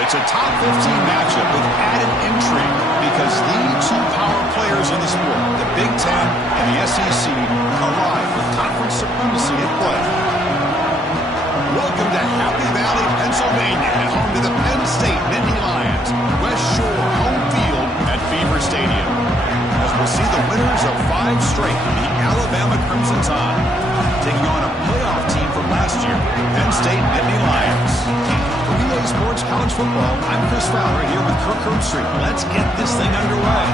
It's a top 15 matchup with added intrigue because the two power players in the sport, the Big Ten and the SEC, collide with conference supremacy at play. Welcome to Happy Valley, Pennsylvania, and home to the Penn State Nittany Lions, West Shore home field at Beaver Stadium. As we'll see the winners of 5 straight, the Alabama Crimson Tide, taking on a playoff team from last year, Penn State Nittany Lions. For Relay Sports College Football, I'm Chris Fowler here with Kirk Herbstreit. Let's get this thing underway.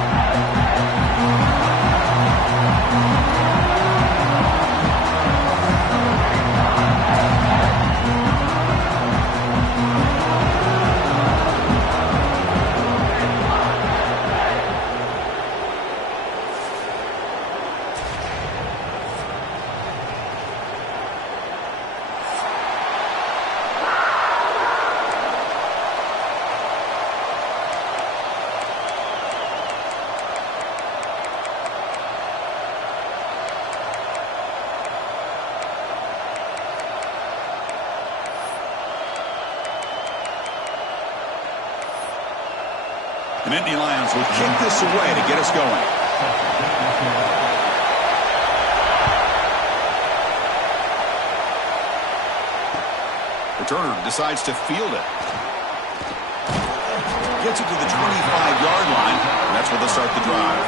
The Nittany Lions will kick this away to get us going. Returner decides to field it. Gets it to the 25-yard line, and that's where they'll start the drive.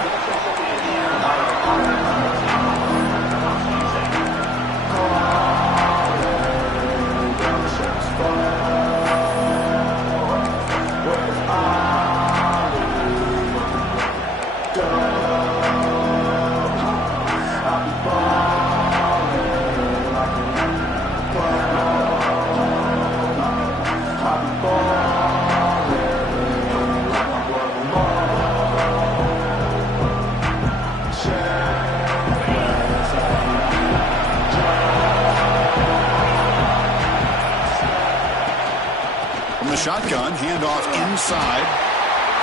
Shotgun, handoff inside.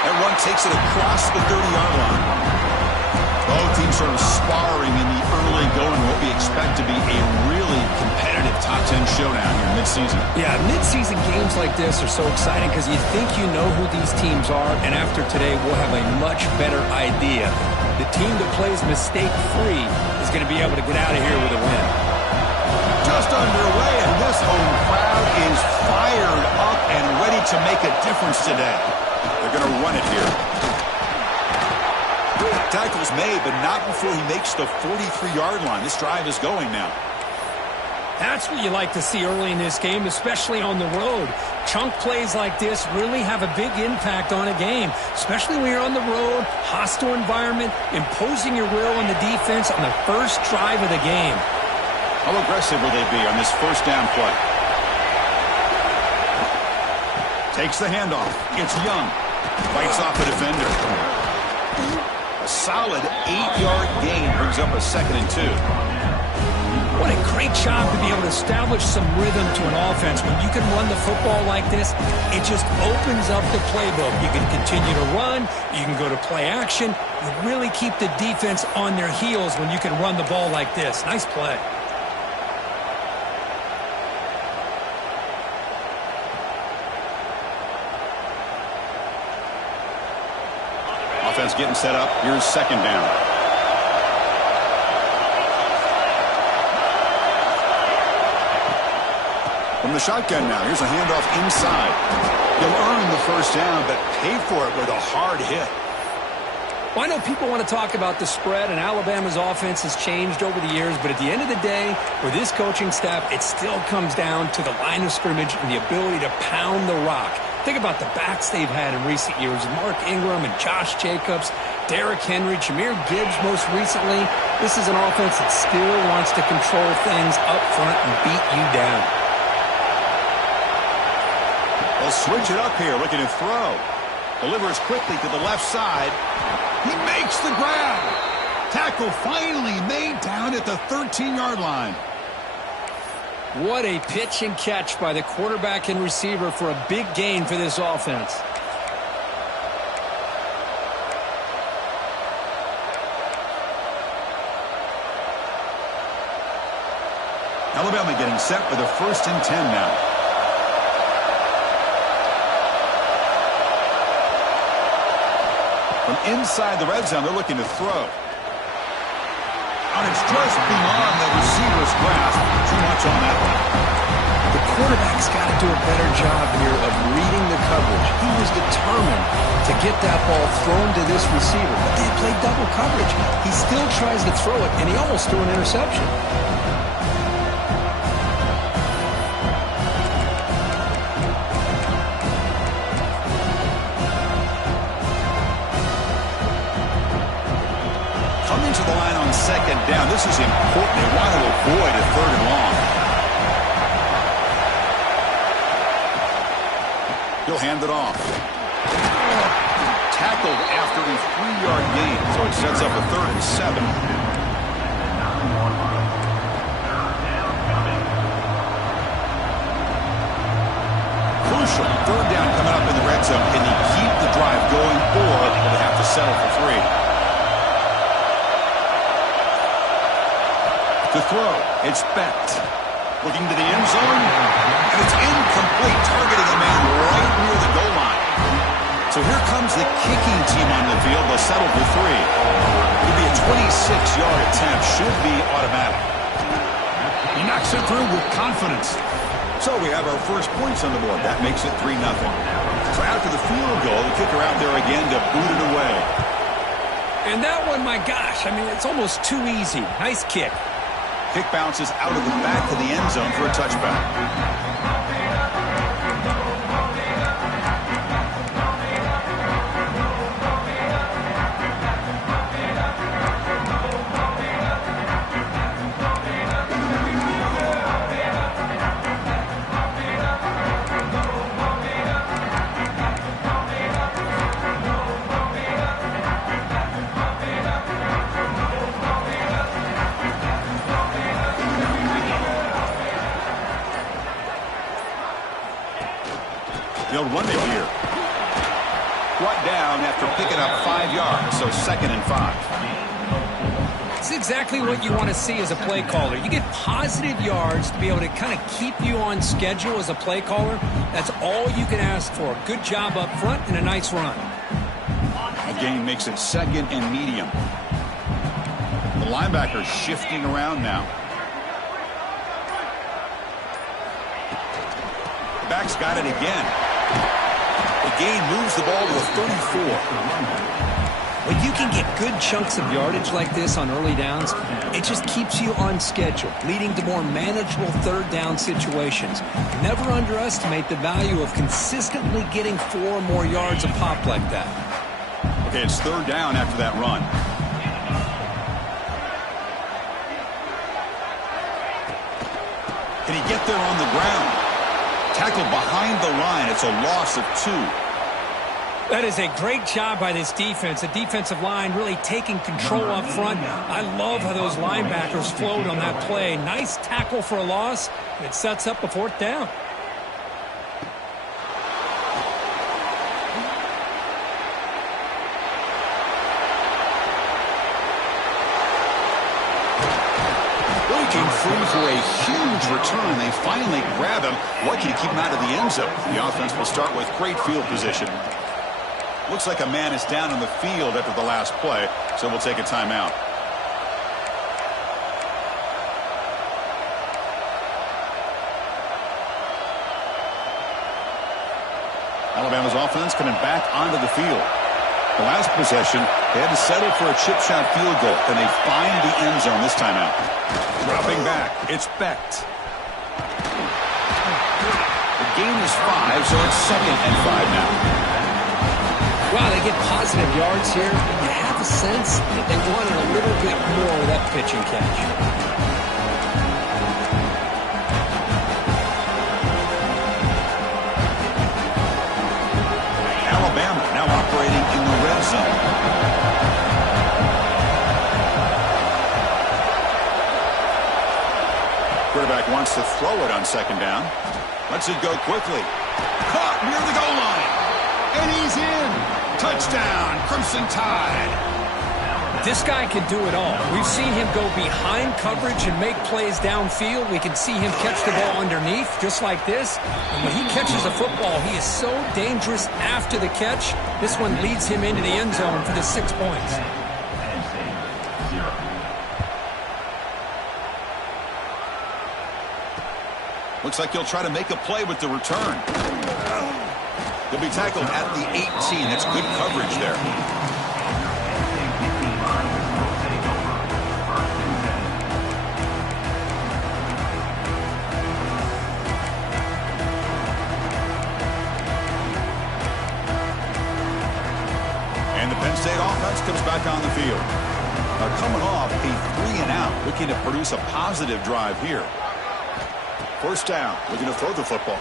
Everyone takes it across the 30-yard line. Both teams sort of sparring in the early going, what we expect to be a really competitive top 10 showdown here mid-season. Yeah, mid-season games like this are so exciting because you think you know who these teams are, and after today we'll have a much better idea. The team that plays mistake-free is going to be able to get out of here with a win. Just underway, and this home crowd is fired up and ready to make a difference today. They're going to run it here. Tackle's made, but not before he makes the 43-yard line. This drive is going now. That's what you like to see early in this game, especially on the road. Chunk plays like this really have a big impact on a game, especially when you're on the road, hostile environment, imposing your will on the defense on the first drive of the game. How aggressive will they be on this first down play? Takes the handoff. It's Young. Fights off the defender. A solid 8-yard gain brings up a 2nd and 2. What a great job to be able to establish some rhythm to an offense. When you can run the football like this, it just opens up the playbook. You can continue to run. You can go to play action. You really keep the defense on their heels when you can run the ball like this. Nice play. Offense getting set up. Here's 2nd down. From the shotgun now. Here's a handoff inside. He'll earn the first down, but pay for it with a hard hit. Well, I know people want to talk about the spread, and Alabama's offense has changed over the years, but at the end of the day, for this coaching staff, it still comes down to the line of scrimmage and the ability to pound the rock. Think about the backs they've had in recent years. Mark Ingram and Josh Jacobs, Derrick Henry, Jahmyr Gibbs most recently. This is an offense that still wants to control things up front and beat you down. They'll switch it up here, looking to throw. Delivers quickly to the left side. He makes the grab. Tackle finally made down at the 13-yard line. What a pitch and catch by the quarterback and receiver for a big gain for this offense. Alabama getting set for the 1st and 10 now. From inside the red zone, they're looking to throw. And it's just beyond the receiver's grasp. Too much on that one. The quarterback's got to do a better job here of reading the coverage. He was determined to get that ball thrown to this receiver, but they played double coverage. He still tries to throw it, and he almost threw an interception. Coming to the line on second down. This is important. They want to avoid a third and long. He'll hand it off. Tackled after a 3-yard gain, so it sets up a 3rd and 7. Crucial. 3rd down coming up in the red zone. Can he keep the drive going, or will they have to settle for 3? To throw, it's Becht. Looking to the end zone, and it's incomplete, targeting a man right near the goal line. So here comes the kicking team on the field. They'll settle for 3. It'll be a 26-yard attempt. Should be automatic. He knocks it through with confidence. So we have our first points on the board. That makes it 3-0. So after the field goal, the kicker out there again to boot it away. And that one, my gosh, I mean, it's almost too easy. Nice kick. Kick bounces out of the back of the end zone for a touchback. They'll run it here. Brought down after picking up 5 yards, so 2nd and 5. It's exactly what you want to see as a play caller. You get positive yards to be able to kind of keep you on schedule as a play caller. That's all you can ask for. Good job up front and a nice run. The gain makes it 2nd and medium. The linebacker's shifting around now. The back's got it again. The gain moves the ball to a 34. When you can get good chunks of yardage like this on early downs, it just keeps you on schedule, leading to more manageable 3rd down situations. Never underestimate the value of consistently getting 4 or more yards a pop like that. Okay, it's 3rd down after that run. Can he get there on the ground? Tackled behind the line. It's a loss of 2. That is a great job by this defense. The defensive line really taking control up front. I love how those linebackers flowed on that play. Nice tackle for a loss. It sets up a 4th down. Breaking free for a huge return. They finally grab him. Lucky to keep him out of the end zone. The offense will start with great field position. Looks like a man is down on the field after the last play, so we'll take a timeout. Alabama's offense coming back onto the field. The last possession, they had to settle for a chip shot field goal, and they find the end zone this time out. Dropping back, it's Becht. The gain is 5, so it's 2nd and 5 now. Wow, they get positive yards here. You have a sense that they wanted a little bit more of that pitch and catch. Alabama now operating in the red zone. Quarterback wants to throw it on 2nd down. Lets it go quickly. Caught near the goal line. And he's in. Touchdown, Crimson Tide. This guy can do it all. We've seen him go behind coverage and make plays downfield. We can see him catch the ball underneath, just like this. And when he catches a football, he is so dangerous after the catch. This one leads him into the end zone for the 6 points. Looks like he'll try to make a play with the return. He'll be tackled at the 18. That's good coverage there. And the Penn State offense comes back on the field. Now coming off a 3-and-out, looking to produce a positive drive here. First down, looking to throw the football.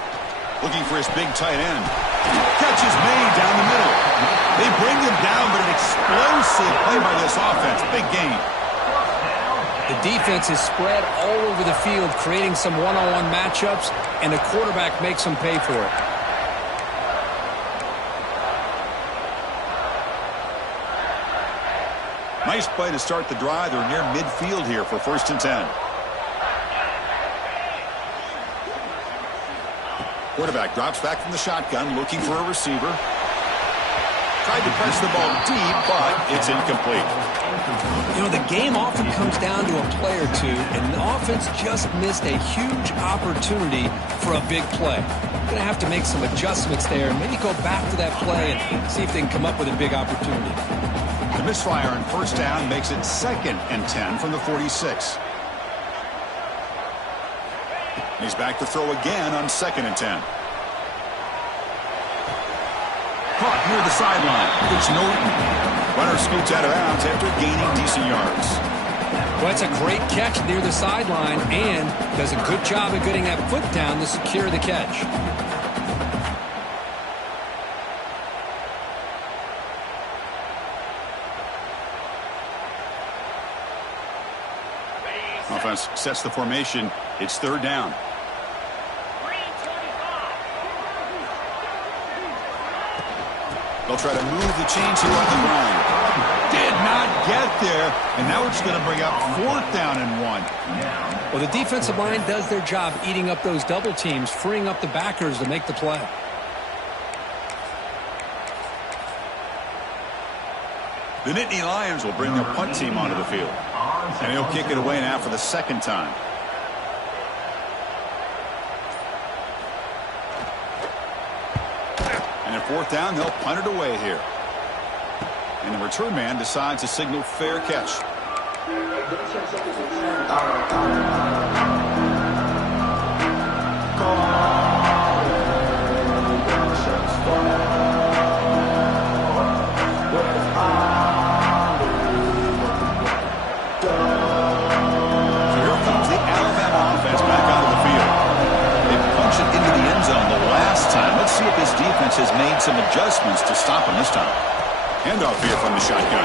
Looking for his big tight end. Catch is made down the middle. They bring him down, but an explosive play by this offense. Big gain. The defense is spread all over the field, creating some one-on-one matchups, and the quarterback makes them pay for it. Nice play to start the drive. They're near midfield here for 1st and 10. Quarterback drops back from the shotgun, looking for a receiver. Tried to press the ball deep, but it's incomplete. You know, the game often comes down to a play or two, and the offense just missed a huge opportunity for a big play. Going to have to make some adjustments there, and maybe go back to that play and see if they can come up with a big opportunity. The misfire on 1st down makes it 2nd and 10 from the 46. He's back to throw again on 2nd and 10. Caught near the sideline. It's Norton. Runner scoots out of bounds after gaining decent yards. Well, it's a great catch near the sideline and does a good job of getting that foot down to secure the catch. Offense sets the formation. It's 3rd down. They'll try to move the chains here on the ground. Did not get there, and now it's going to bring up 4th down and 1. Well, the defensive line does their job eating up those double teams, freeing up the backers to make the play. The Nittany Lions will bring their punt team onto the field. And he'll kick it away now for the 2nd time. And at 4th down, they'll punt it away here. And the return man decides to signal fair catch. See if his defense has made some adjustments to stop him this time. Handoff here from the shotgun.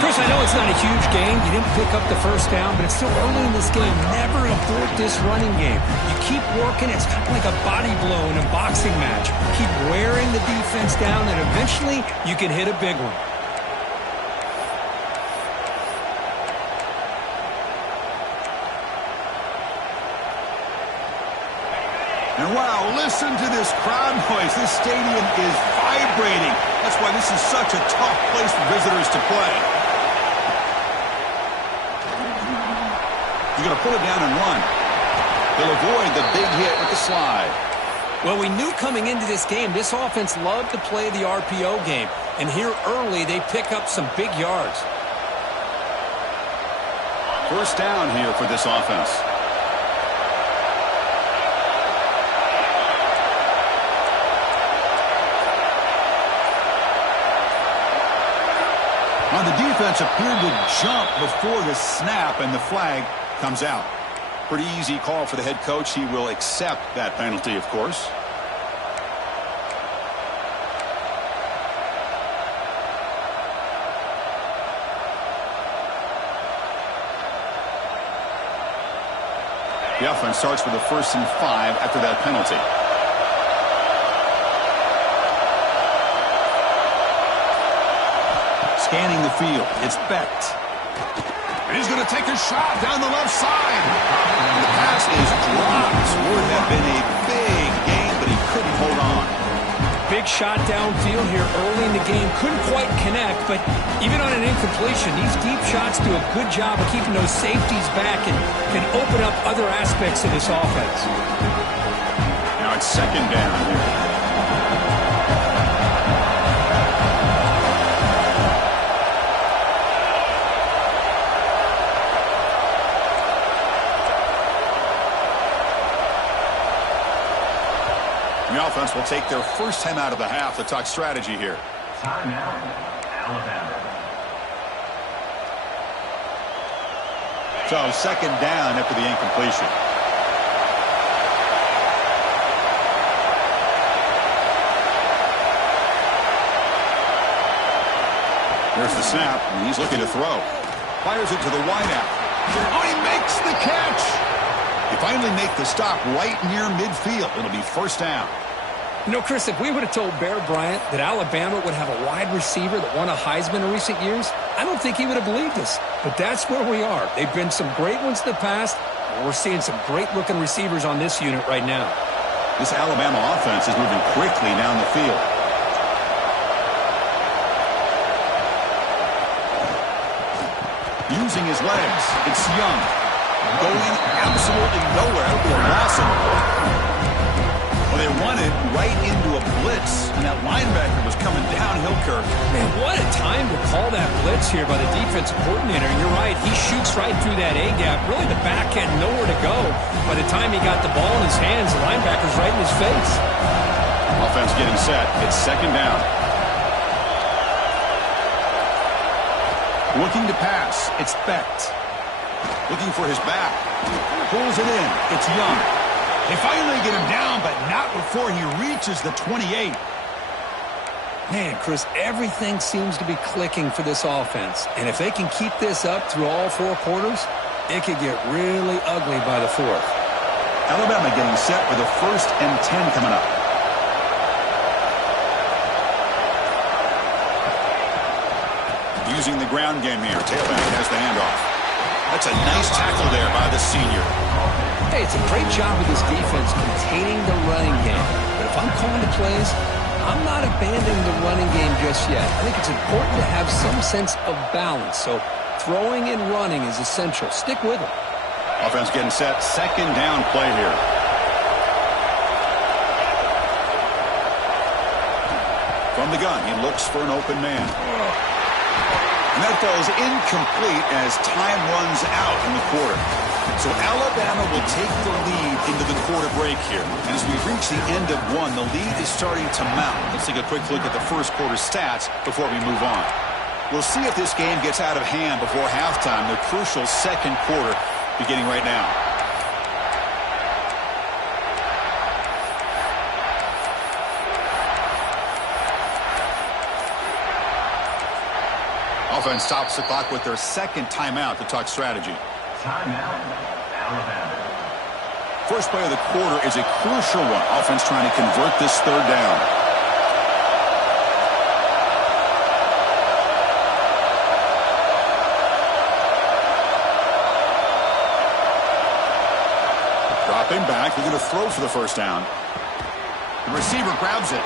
Chris, I know it's not a huge game. You didn't pick up the 1st down, but it's still early in this game. Never abort this running game. You keep working. It's kind of like a body blow in a boxing match. Keep wearing the defense down, and eventually you can hit a big one. And wow, listen to this crowd noise. This stadium is vibrating. That's why this is such a tough place for visitors to play. He's going to pull it down and run. He'll avoid the big hit with the slide. Well, we knew coming into this game, this offense loved to play the RPO game. And here early, they pick up some big yards. 1st down here for this offense. Now the defense appeared to jump before the snap, and the flag comes out. Pretty easy call for the head coach. He will accept that penalty, of course. The offense starts with a 1st and 5 after that penalty. scanning the field. It's Becht. And he's going to take a shot down the left side. And the pass is dropped. Would have been a big gain, but he couldn't hold on. Big shot downfield here early in the game. Couldn't quite connect, but even on an incompletion, these deep shots do a good job of keeping those safeties back and can open up other aspects of this offense. Now it's second down here. The offense will take their first time out of the half to talk strategy here. Timeout, Alabama. So second down after the incompletion. There's the snap, and he's looking to throw. Fires it to the wideout. Oh, he makes the catch! They finally make the stop right near midfield. It'll be first down. You know, Chris, if we would have told Bear Bryant that Alabama would have a wide receiver that won a Heisman in recent years, I don't think he would have believed us. But that's where we are. They've been some great ones in the past, and we're seeing some great-looking receivers on this unit right now. This Alabama offense is moving quickly down the field. Using his legs, it's Young. Going absolutely nowhere with a loss of it. Well, they run it right into a blitz, and that linebacker was coming downhill, Kirk. Man, what a time to call that blitz here by the defensive coordinator. And you're right, he shoots right through that A-gap. Really, the back had nowhere to go. By the time he got the ball in his hands, the linebacker's right in his face. Offense getting set. It's second down. Looking to pass. It's Becht. Looking for his back. Pulls it in. It's Young. They finally get him down, but not before he reaches the 28. Man, Chris, everything seems to be clicking for this offense. And if they can keep this up through all four quarters, it could get really ugly by the fourth. Alabama getting set for the 1st and 10 coming up. Using the ground game here. Tailback has the handoff. That's a nice tackle there by the senior. Hey, it's a great job of this defense containing the running game. But if I'm calling the plays, I'm not abandoning the running game just yet. I think it's important to have some sense of balance. So throwing and running is essential. Stick with it. Offense getting set. Second down play here. From the gun, he looks for an open man. And that falls incomplete as time runs out in the quarter. So Alabama will take the lead into the quarter break here. And as we reach the end of one, the lead is starting to mount. Let's take a quick look at the first quarter stats before we move on. We'll see if this game gets out of hand before halftime, the crucial second quarter beginning right now. Offense stops the clock with their second timeout to talk strategy. Timeout, Alabama. First play of the quarter is a crucial one. Offense trying to convert this third down. Dropping back, they're going to throw for the first down. The receiver grabs it.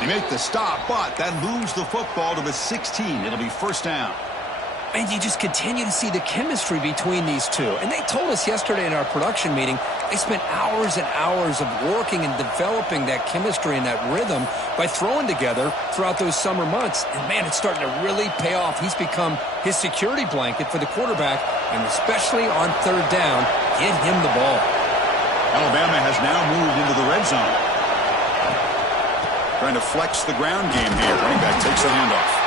They make the stop, but that moves the football to the 16. It'll be first down. And you just continue to see the chemistry between these two. And they told us yesterday in our production meeting, they spent hours and hours of working and developing that chemistry and that rhythm by throwing together throughout those summer months. And, man, it's starting to really pay off. He's become his security blanket for the quarterback, and especially on third down, get him the ball. Alabama has now moved into the red zone. Trying to flex the ground game here. Running back takes the handoff.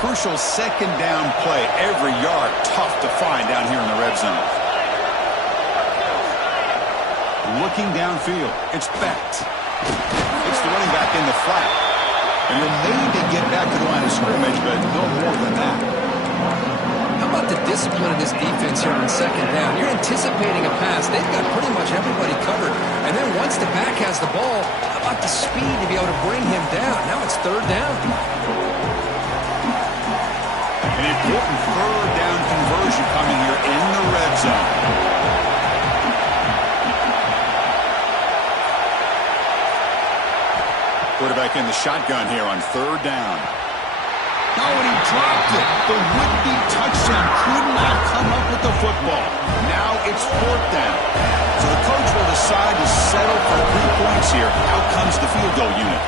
Crucial second down play. Every yard tough to find down here in the red zone. looking downfield. It's Becht. It's the running back in the flat. And he'll maybe get back to the line of scrimmage, but no more than that. How about the discipline of this defense here on second down? You're anticipating a pass. They've got pretty much everybody covered. And then once the back has the ball, how about the speed to be able to bring him down? Now it's third down. An important third down conversion coming here in the red zone. Quarterback in the shotgun here on third down. Oh, and he dropped it. The would-be touchdown could not come up with the football. Now it's fourth down. So the coach will decide to settle for 3 points here. Out comes the field goal unit.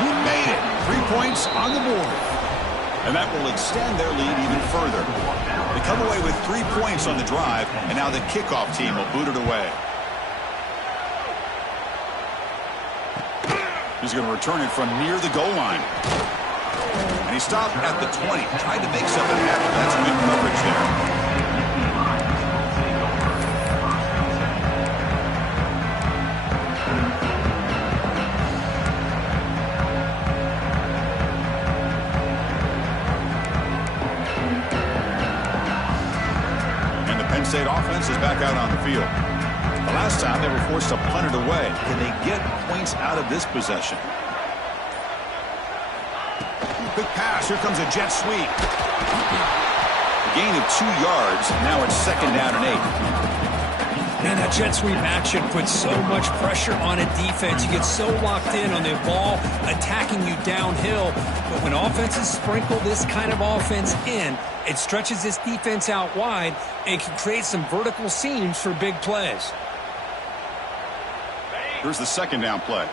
He made it. 3 points on the board. And that will extend their lead even further. They come away with 3 points on the drive, and now the kickoff team will boot it away. He's going to return it from near the goal line. And he stopped at the 20. Tried to make something happen. That's good coverage there. And the Penn State offense is back out on the field. The last time they were forced to punt it away. Can they get points out of this possession? Quick pass. Here comes a jet sweep. A gain of 2 yards. Now it's second down and 8. Man, that jet sweep action puts so much pressure on a defense. You get so locked in on the ball attacking you downhill. But when offenses sprinkle this kind of offense in, it stretches this defense out wide and can create some vertical seams for big plays. Here's the second down play.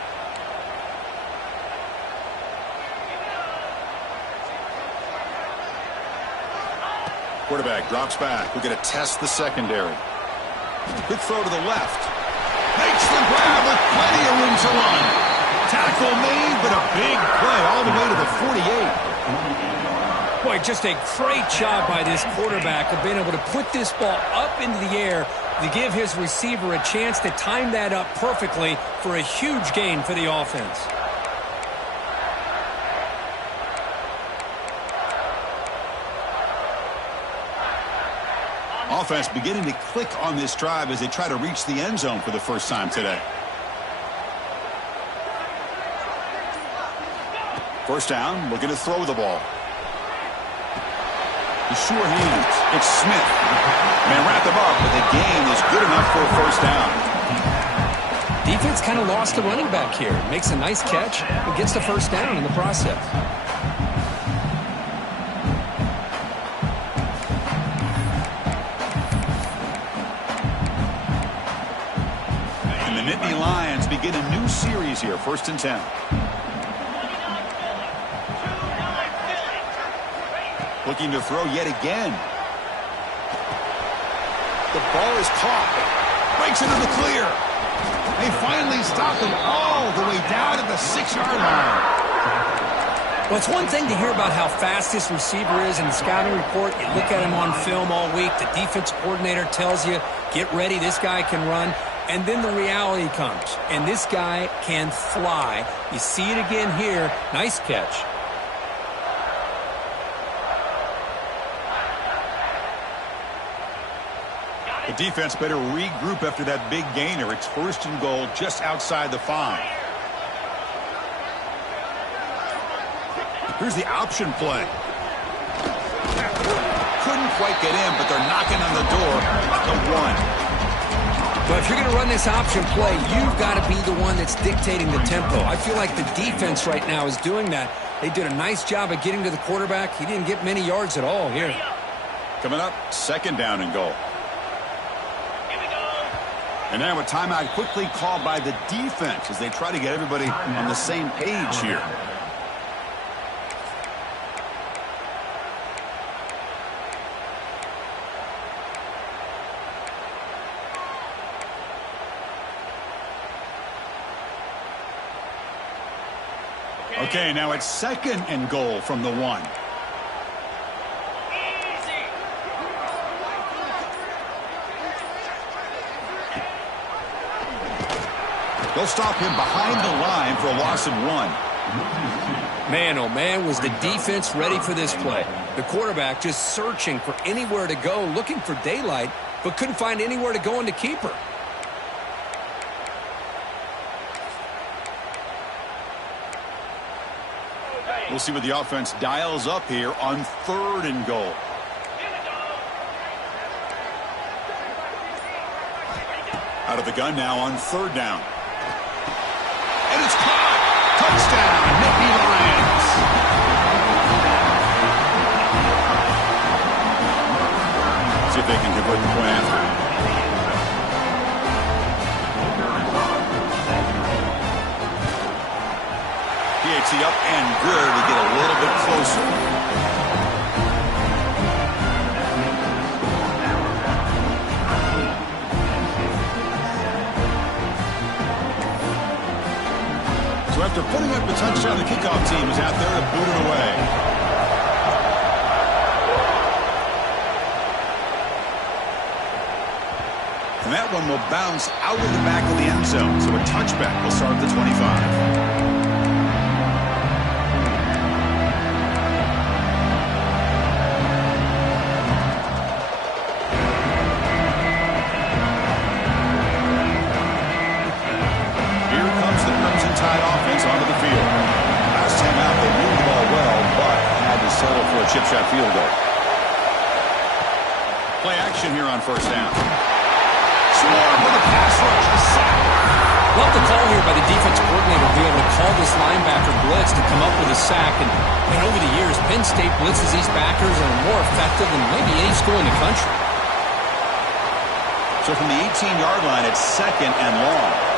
Quarterback drops back. We're going to test the secondary. Quick throw to the left. Makes the grab with plenty of room to run. Tackle made, but a big play all the way to the 48. Boy, just a great job by this quarterback of being able to put this ball up into the air to give his receiver a chance to time that up perfectly for a huge gain for the offense. Offense beginning to click on this drive as they try to reach the end zone for the first time today. First down, looking to throw the ball. The sure hands. It's Smith. Man, wrap them up, but the gain is good enough for a first down. Defense kind of lost the running back here. Makes a nice catch and gets the first down in the process. And the Nittany Lions begin a new series here, 1st and 10. Looking to throw yet again. The ball is caught. Breaks into the clear. They finally stopped him all the way down at the 6-yard line. Well, it's one thing to hear about how fast this receiver is in the scouting report. You look at him on film all week. The defense coordinator tells you, get ready, this guy can run. And then the reality comes, and this guy can fly. You see it again here. Nice catch. The defense better regroup after that big gainer. It's 1st and goal just outside the 5. Here's the option play. Couldn't quite get in, but they're knocking on the door at the 1. But if you're going to run this option play, you've got to be the one that's dictating the tempo. I feel like the defense right now is doing that. They did a nice job of getting to the quarterback. He didn't get many yards at all here. Coming up, 2nd down and goal. And now a timeout quickly called by the defense as they try to get everybody on the same page here. Okay, now it's 2nd and goal from the 1. They'll stop him behind the line for a loss of 1. Man, oh man, was the defense ready for this play. The quarterback just searching for anywhere to go, looking for daylight, but couldn't find anywhere to go in the keeper. We'll see what the offense dials up here on 3rd and goal. Out of the gun now on 3rd down. And it's caught. Touchdown, Nittany Lions. See if they can convert the point after. PHC up and good to get a little bit closer. So after putting up the touchdown, the kickoff team is out there to boot it away. And that one will bounce out of the back of the end zone. So a touchback will start at the 25. Onto the field. Last time out, they moved the ball well, but had to settle for a chip shot field goal. Play action here on 1st down. Swarm with a pass rush, a sack. Love the call here by the defense coordinator to be able to call this linebacker blitz to come up with a sack. And over the years, Penn State blitzes these backers and are more effective than maybe any school in the country. So from the 18-yard line, it's 2nd and long.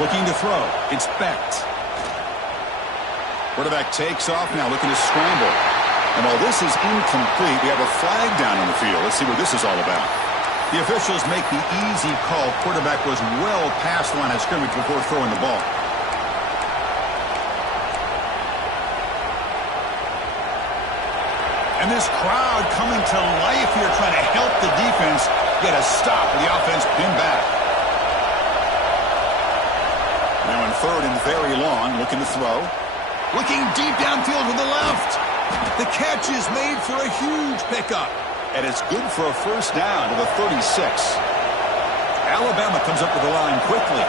Looking to throw. It's Becht. Quarterback takes off now, looking to scramble. And while this is incomplete, we have a flag down on the field. Let's see what this is all about. The officials make the easy call. Quarterback was well past the line of scrimmage before throwing the ball. And this crowd coming to life here, trying to help the defense get a stop with the offense pinned back. Now on 3rd and very long, looking to throw. Looking deep downfield to the left. The catch is made for a huge pickup. And it's good for a 1st down to the 36. Alabama comes up with the line quickly.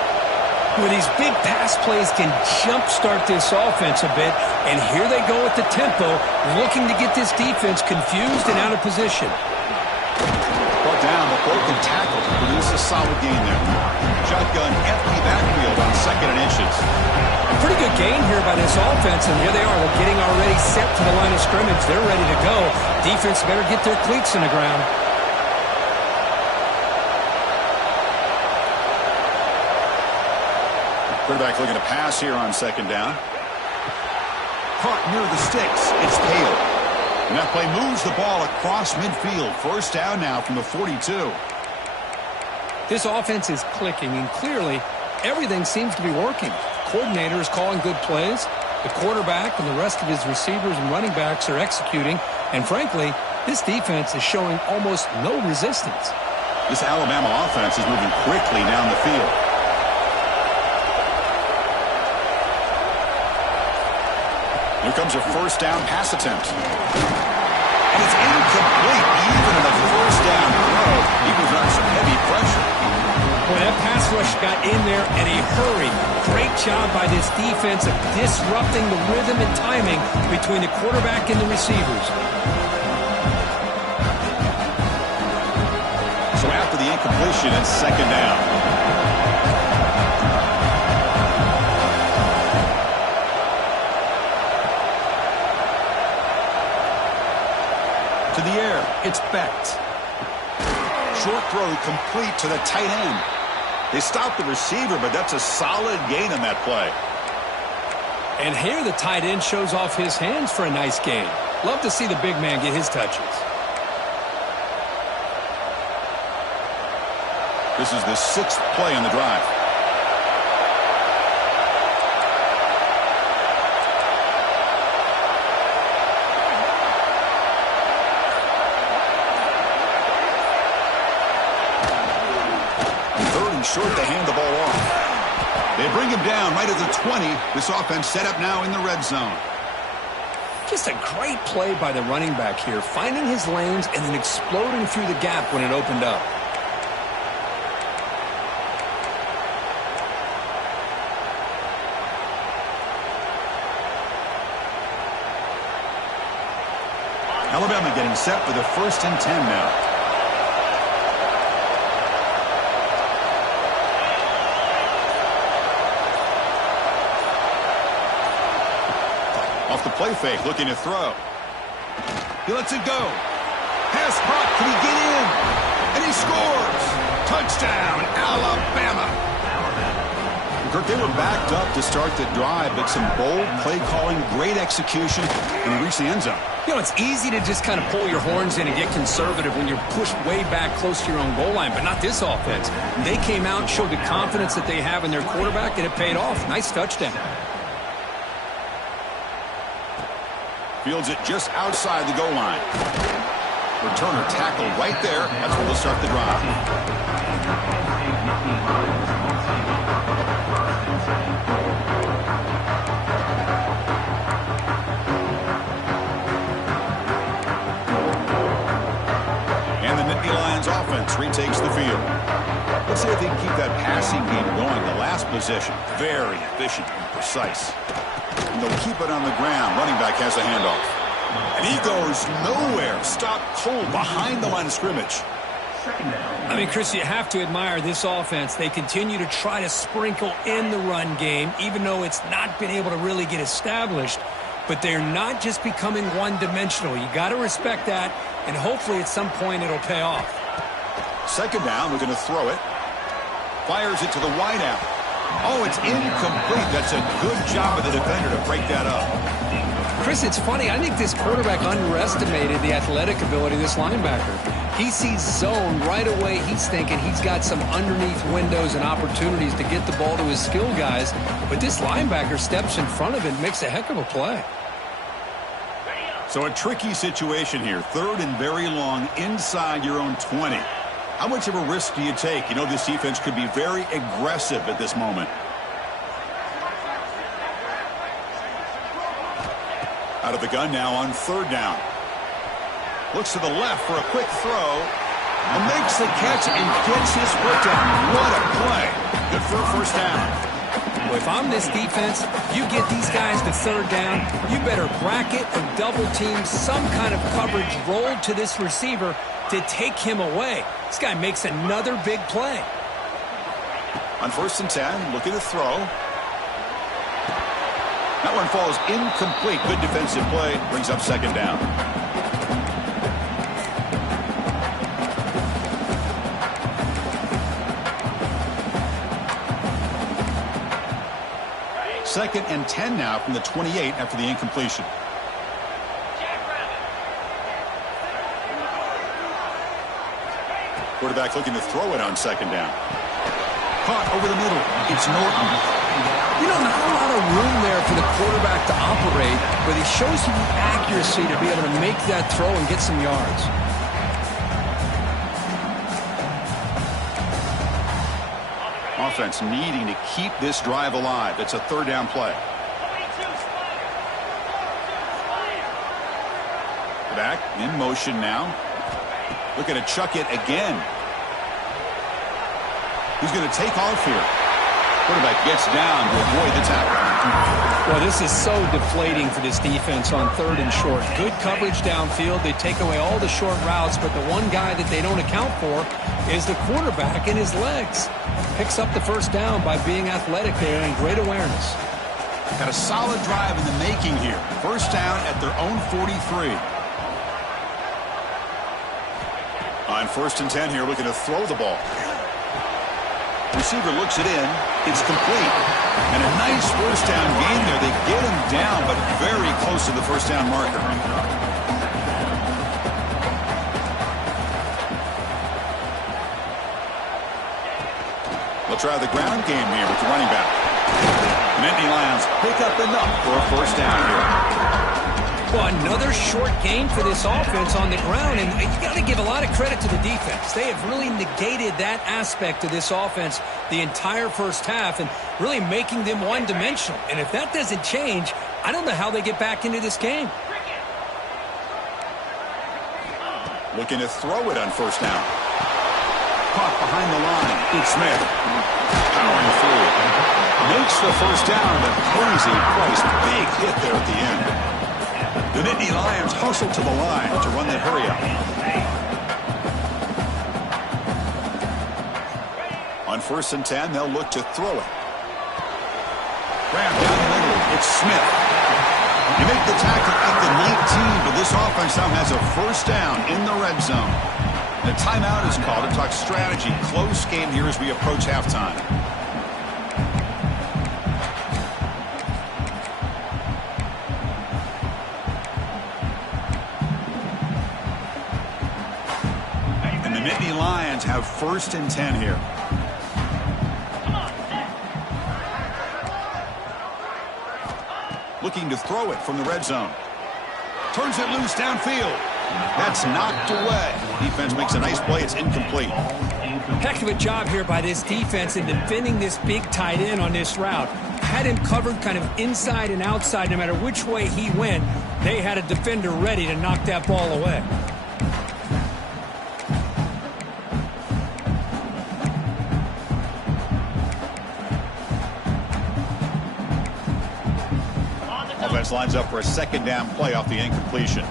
Well, these big pass plays can jumpstart this offense a bit. And here they go at the tempo, looking to get this defense confused and out of position. Brought down, but broken tackle to produce a solid gain there. Shotgun empty backfield on 2nd and inches. A pretty good gain here by this offense, and here they are. They're getting already set to the line of scrimmage. They're ready to go. Defense better get their cleats in the ground. Quarterback looking to pass here on 2nd down. Caught near the sticks. It's Hale. And that play moves the ball across midfield. 1st down now from the 42. This offense is clicking, and clearly everything seems to be working. The coordinator is calling good plays. The quarterback and the rest of his receivers and running backs are executing. And frankly, this defense is showing almost no resistance. This Alabama offense is moving quickly down the field. Here comes a 1st down pass attempt. And it's incomplete. Even in the 1st down throw, he was under some heavy pressure. Boy, that pass rush got in there in a hurry. Great job by this defense of disrupting the rhythm and timing between the quarterback and the receivers. So after the incompletion, it's 2nd down. To the air, it's Becht. Short throw complete to the tight end. They stopped the receiver, but that's a solid gain on that play. And here the tight end shows off his hands for a nice gain. Love to see the big man get his touches. This is the 6th play on the drive. short to hand the ball off. They bring him down right at the 20. This offense set up now in the red zone. Just a great play by the running back here, finding his lanes and then exploding through the gap when it opened up. Alabama getting set for the 1st and 10 now. Off the play fake, looking to throw. He lets it go. Pass caught. Can he get in? And he scores. Touchdown, Alabama. Kirk, they were backed up to start the drive, but some bold play calling, great execution, and he reached the end zone. You know, it's easy to just kind of pull your horns in and get conservative when you're pushed way back close to your own goal line, but not this offense. They came out, showed the confidence that they have in their quarterback, and it paid off. Nice touchdown. Fields it just outside the goal line. Returner tackled right there. That's where they'll start the drive. Offense retakes the field. Let's see if they can keep that passing game going. The last possession, very efficient and precise. And they'll keep it on the ground. Running back has the handoff. And he goes nowhere. Stopped cold behind the line of scrimmage. I mean, Chris, you have to admire this offense. They continue to try to sprinkle in the run game, even though it's not been able to really get established. But they're not just becoming one-dimensional. You got to respect that, and hopefully at some point it'll pay off. Second down, we're going to throw it. Fires it to the wideout. Oh, it's incomplete. That's a good job of the defender to break that up. Chris, it's funny. I think this quarterback underestimated the athletic ability of this linebacker. He sees zone right away. He's thinking he's got some underneath windows and opportunities to get the ball to his skill guys. But this linebacker steps in front of it and makes a heck of a play. So a tricky situation here. 3rd and very long inside your own 20. How much of a risk do you take? You know, this defense could be very aggressive at this moment. Out of the gun now on 3rd down. Looks to the left for a quick throw. And makes the catch and gets his foot down. What a play. Good for a 1st down. Well, if I'm this defense, you get these guys to 3rd down, you better bracket or double team some kind of coverage rolled to this receiver to take him away. This guy makes another big play. On 1st and 10, looking to throw. That one falls incomplete. Good defensive play. Brings up 2nd down. Second and 10 now from the 28 after the incompletion. Quarterback looking to throw it on 2nd down. Caught over the middle. It's Norton. You know, not a lot of room there for the quarterback to operate, but he shows you the accuracy to be able to make that throw and get some yards. Offense needing to keep this drive alive. It's a 3rd down play. Back in motion now. Looking to chuck it again. He's going to take off here. Quarterback gets down to avoid the tackle. Well, this is so deflating for this defense on 3rd and short. Good coverage downfield. They take away all the short routes, but the one guy that they don't account for is the quarterback and his legs. Picks up the 1st down by being athletic there and great awareness. Got a solid drive in the making here. 1st down at their own 43. On 1st and 10 here, looking to throw the ball. Receiver looks it in. It's complete. And a nice 1st down gain there. They get him down, but very close to the 1st down marker. They'll try the ground game here with the running back. Nittany Lions pick up enough for a 1st down here. Well, another short game for this offense on the ground, and you got to give a lot of credit to the defense. They have really negated that aspect of this offense the entire first half and really making them one-dimensional. And if that doesn't change, I don't know how they get back into this game. Looking to throw it on first down. Caught behind the line. It's Smith. Powering through. Makes the first down, but pays a price. Big hit there at the end. The Nittany Lions hustle to the line to run the hurry-up. On 1st and 10, they'll look to throw it. Grab down the middle. It's Smith. You make the tackle at the 19, but this offense now has a first down in the red zone. The timeout is called to talk strategy. Close game here as we approach halftime. And the Nittany Lions have 1st and 10 here. Looking to throw it from the red zone. Turns it loose downfield. That's knocked away. Defense makes a nice play. It's incomplete. Heck of a job here by this defense in defending this big tight end on this route. Had him covered kind of inside and outside no matter which way he went. They had a defender ready to knock that ball away. Offense lines up for a 2nd down play off the incompletion.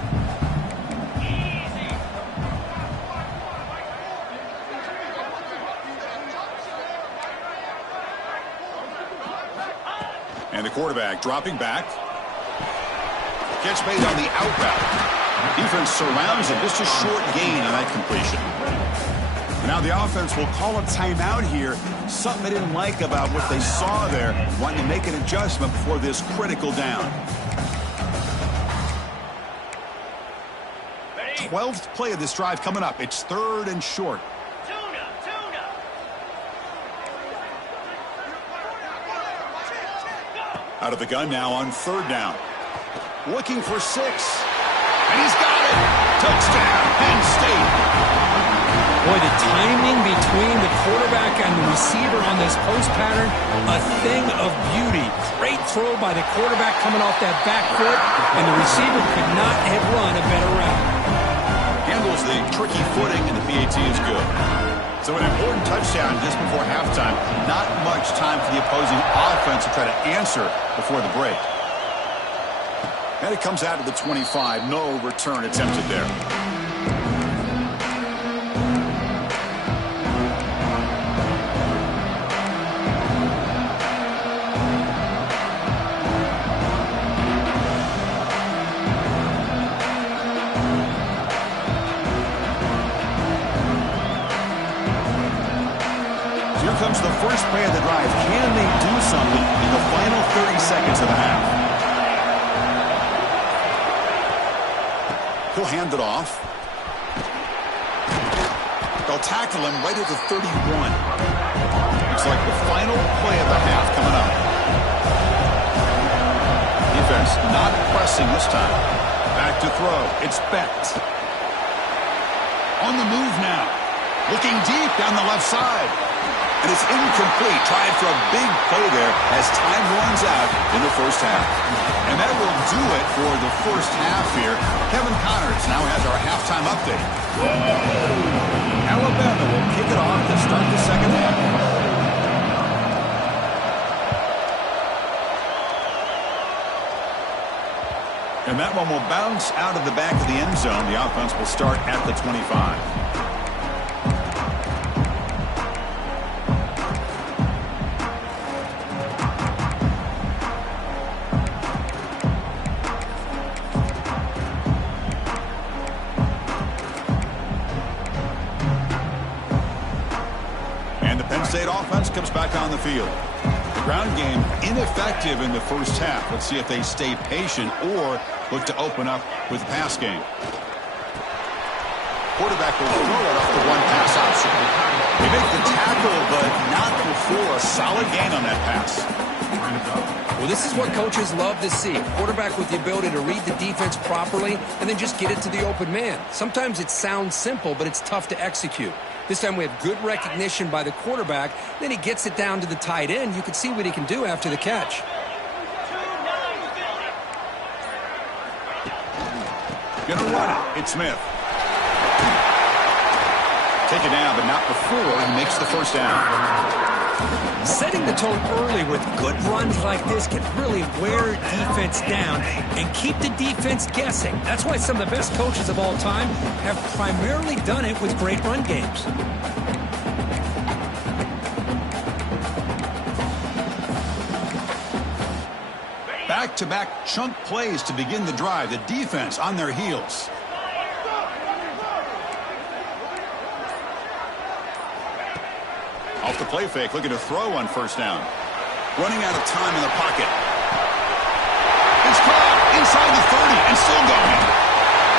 And the quarterback dropping back. Gets made on the out route. Defense surrounds him. Just a short gain on that completion. Now the offense will call a timeout here. Something they didn't like about what they saw there. Wanting to make an adjustment before this critical down. 12th play of this drive coming up. It's 3rd and short. Out of the gun now on 3rd down. Looking for 6. And he's got it. Touchdown, Penn State. Boy, the timing between the quarterback and the receiver on this post pattern, a thing of beauty. Great throw by the quarterback coming off that back foot, and the receiver could not have run a better route. Handles the tricky footing, and the PAT is good. So an important touchdown just before halftime. Not much time for the opposing offense to try to answer before the break. And it comes out to the 25. No return attempted there. Comes the first play of the drive. Can they do something in the final 30 seconds of the half? He'll hand it off. They'll tackle him right at the 31. It's like the final play of the half coming up. Defense not pressing this time. Back to throw. It's Beck. On the move now. Looking deep down the left side. And it's incomplete. Tried for a big play there as time runs out in the first half. And that will do it for the first half here. Kevin Connors now has our halftime update. Alabama will kick it off to start the second half. And that one will bounce out of the back of the end zone. The offense will start at the 25. Penn State offense comes back on the field. The ground game ineffective in the first half. Let's see if they stay patient or look to open up with the pass game. Quarterback will throw it off the one pass option. They make the tackle, but not before a solid gain on that pass. Well, this is what coaches love to see. A quarterback with the ability to read the defense properly and then just get it to the open man. Sometimes it sounds simple, but it's tough to execute. This time we have good recognition by the quarterback. Then he gets it down to the tight end. You can see what he can do after the catch. Gonna run it. It's Smith. Take it down, but not before he makes the first down. Setting the tone early with good runs like this can really wear defense down and keep the defense guessing. That's why some of the best coaches of all time have primarily done it with great run games. Back-to-back chunk plays to begin the drive. The defense on their heels. Off the play fake, looking to throw on first down. Running out of time in the pocket. It's caught inside the 30 and still going.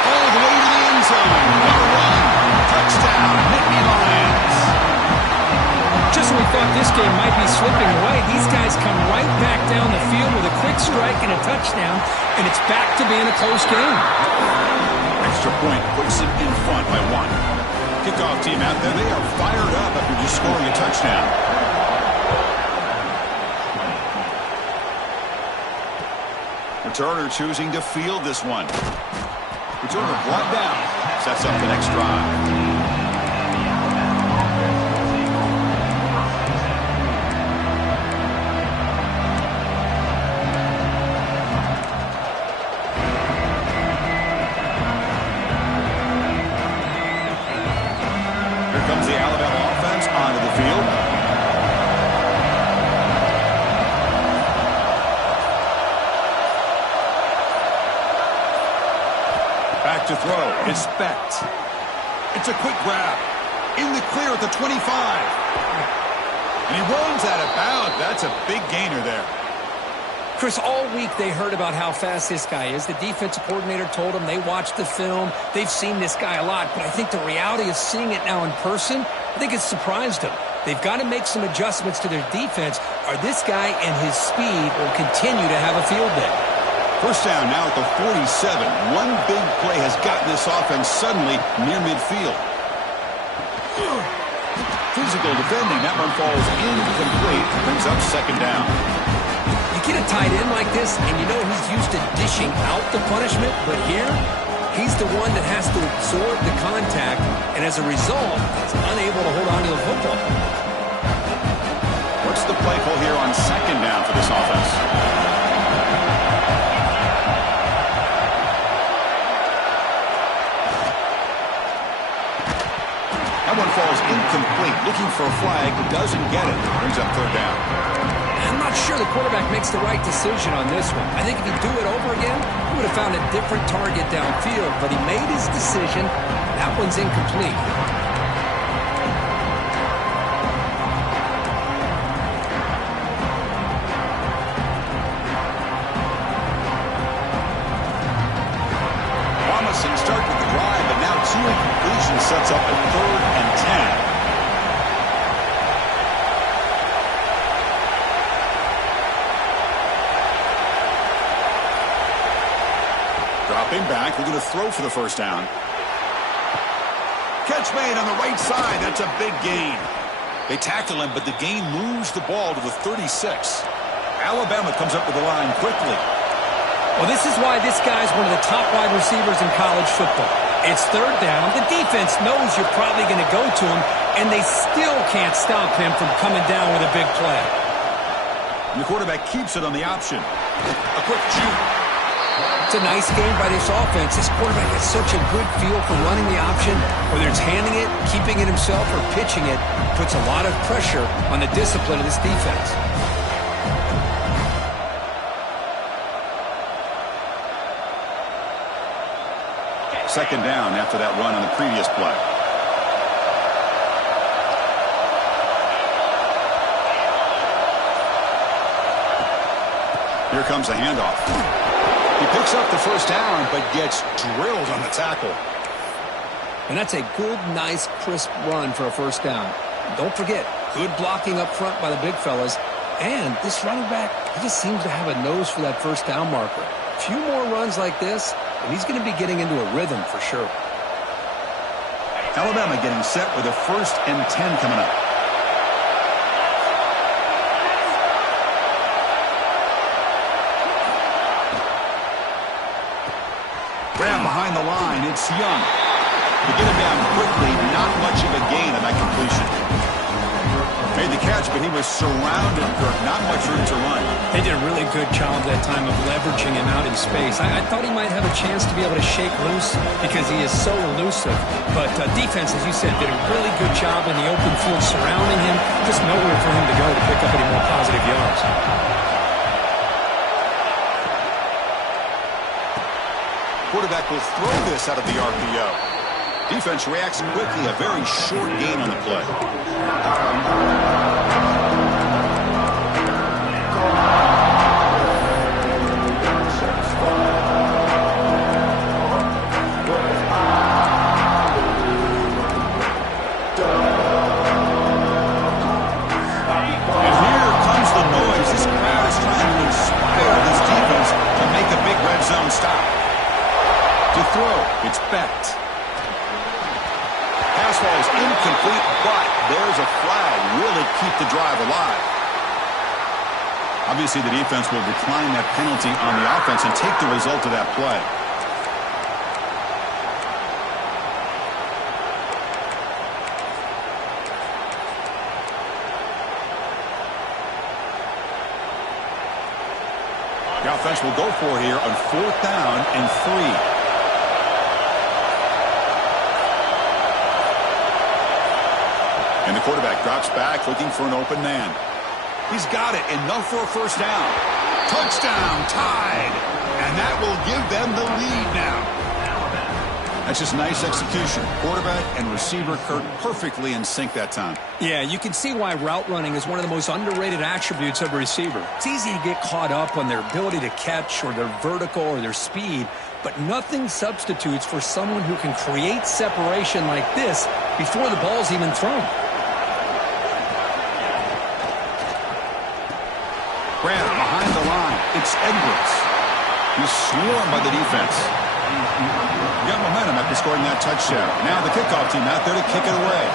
All the way to the end zone. What a run. Touchdown, Nittany Lions. Just when we thought this game might be slipping away, these guys come right back down the field with a quick strike and a touchdown, and it's back to being a close game. Extra point puts them in front by 1. Kickoff team out there, they are fired up after just scoring a touchdown. Returner choosing to field this one. Returner brought down. Sets up the next drive. Comes the Alabama offense onto the field. Back to throw. It's Specht. It's a quick grab. In the clear at the 25. And he runs out of bounds. That's a big gainer there. Chris, all week they heard about how fast this guy is. The defensive coordinator told them they watched the film. They've seen this guy a lot, but I think the reality of seeing it now in person, I think it's surprised them. They've got to make some adjustments to their defense, or this guy and his speed will continue to have a field day. First down now at the 47. One big play has gotten this offense suddenly near midfield. Physical defending. That one falls incomplete. Brings up second down. Get a tight end like this, and you know he's used to dishing out the punishment, but here, he's the one that has to absorb the contact, and as a result, he's unable to hold on to the football. What's the play call here on second down for this offense? That one falls incomplete. Looking for a flag, doesn't get it. Brings up third down. I'm not sure the quarterback makes the right decision on this one. I think if he'd do it over again, he would have found a different target downfield, but he made his decision. That one's incomplete. Promising start with the drive, but now 2 incompletions sets up a 3rd and 10. Dropping back, we're going to throw for the first down. Catch made on the right side. That's a big gain. They tackle him, but the gain moves the ball to the 36. Alabama comes up with the line quickly. Well, this is why this guy's one of the top wide receivers in college football. It's third down. The defense knows you're probably going to go to him, and they still can't stop him from coming down with a big play. And the quarterback keeps it on the option. A quick shoot. It's a nice game by this offense. This quarterback has such a good feel for running the option. Whether it's handing it, keeping it himself, or pitching it, puts a lot of pressure on the discipline of this defense. Second down after that run on the previous play. Here comes the handoff. He picks up the first down, but gets drilled on the tackle. And that's a good, nice, crisp run for a first down. Don't forget, good blocking up front by the big fellas. And this running back, he just seems to have a nose for that first down marker. A few more runs like this, and he's going to be getting into a rhythm for sure. Alabama getting set with a 1st and 10 coming up. Graham behind the line. It's Young. To get him down quickly, not much of a gain on that completion. Made the catch, but he was surrounded, Kirk. Not much room to run. They did a really good job that time of leveraging him out in space. I thought he might have a chance to be able to shake loose because he is so elusive. But defense, as you said, did a really good job in the open field surrounding him. Just nowhere for him to go to pick up any more positive yards. Quarterback will throw this out of the RPO. Defense reacts quickly. A very short gain on the play. And here comes the noise. This crowd is trying to inspire this defense to make a big red zone stop. To throw, it's Becht. Pass ball is incomplete, but there's a flag. Will it keep the drive alive? Obviously, the defense will decline that penalty on the offense and take the result of that play. The offense will go for here on 4th down and 3. And the quarterback drops back looking for an open man. He's got it. Enough for a 1st down. Touchdown, tied. And that will give them the lead now. That's just nice execution. Quarterback and receiver, Kirk, perfectly in sync that time. Yeah, you can see why route running is one of the most underrated attributes of a receiver. It's easy to get caught up on their ability to catch or their vertical or their speed, but nothing substitutes for someone who can create separation like this before the ball's even thrown. Graham behind the line. It's Edwards. He's swarmed by the defense. Got momentum after scoring that touchdown. Now the kickoff team out there to kick it away.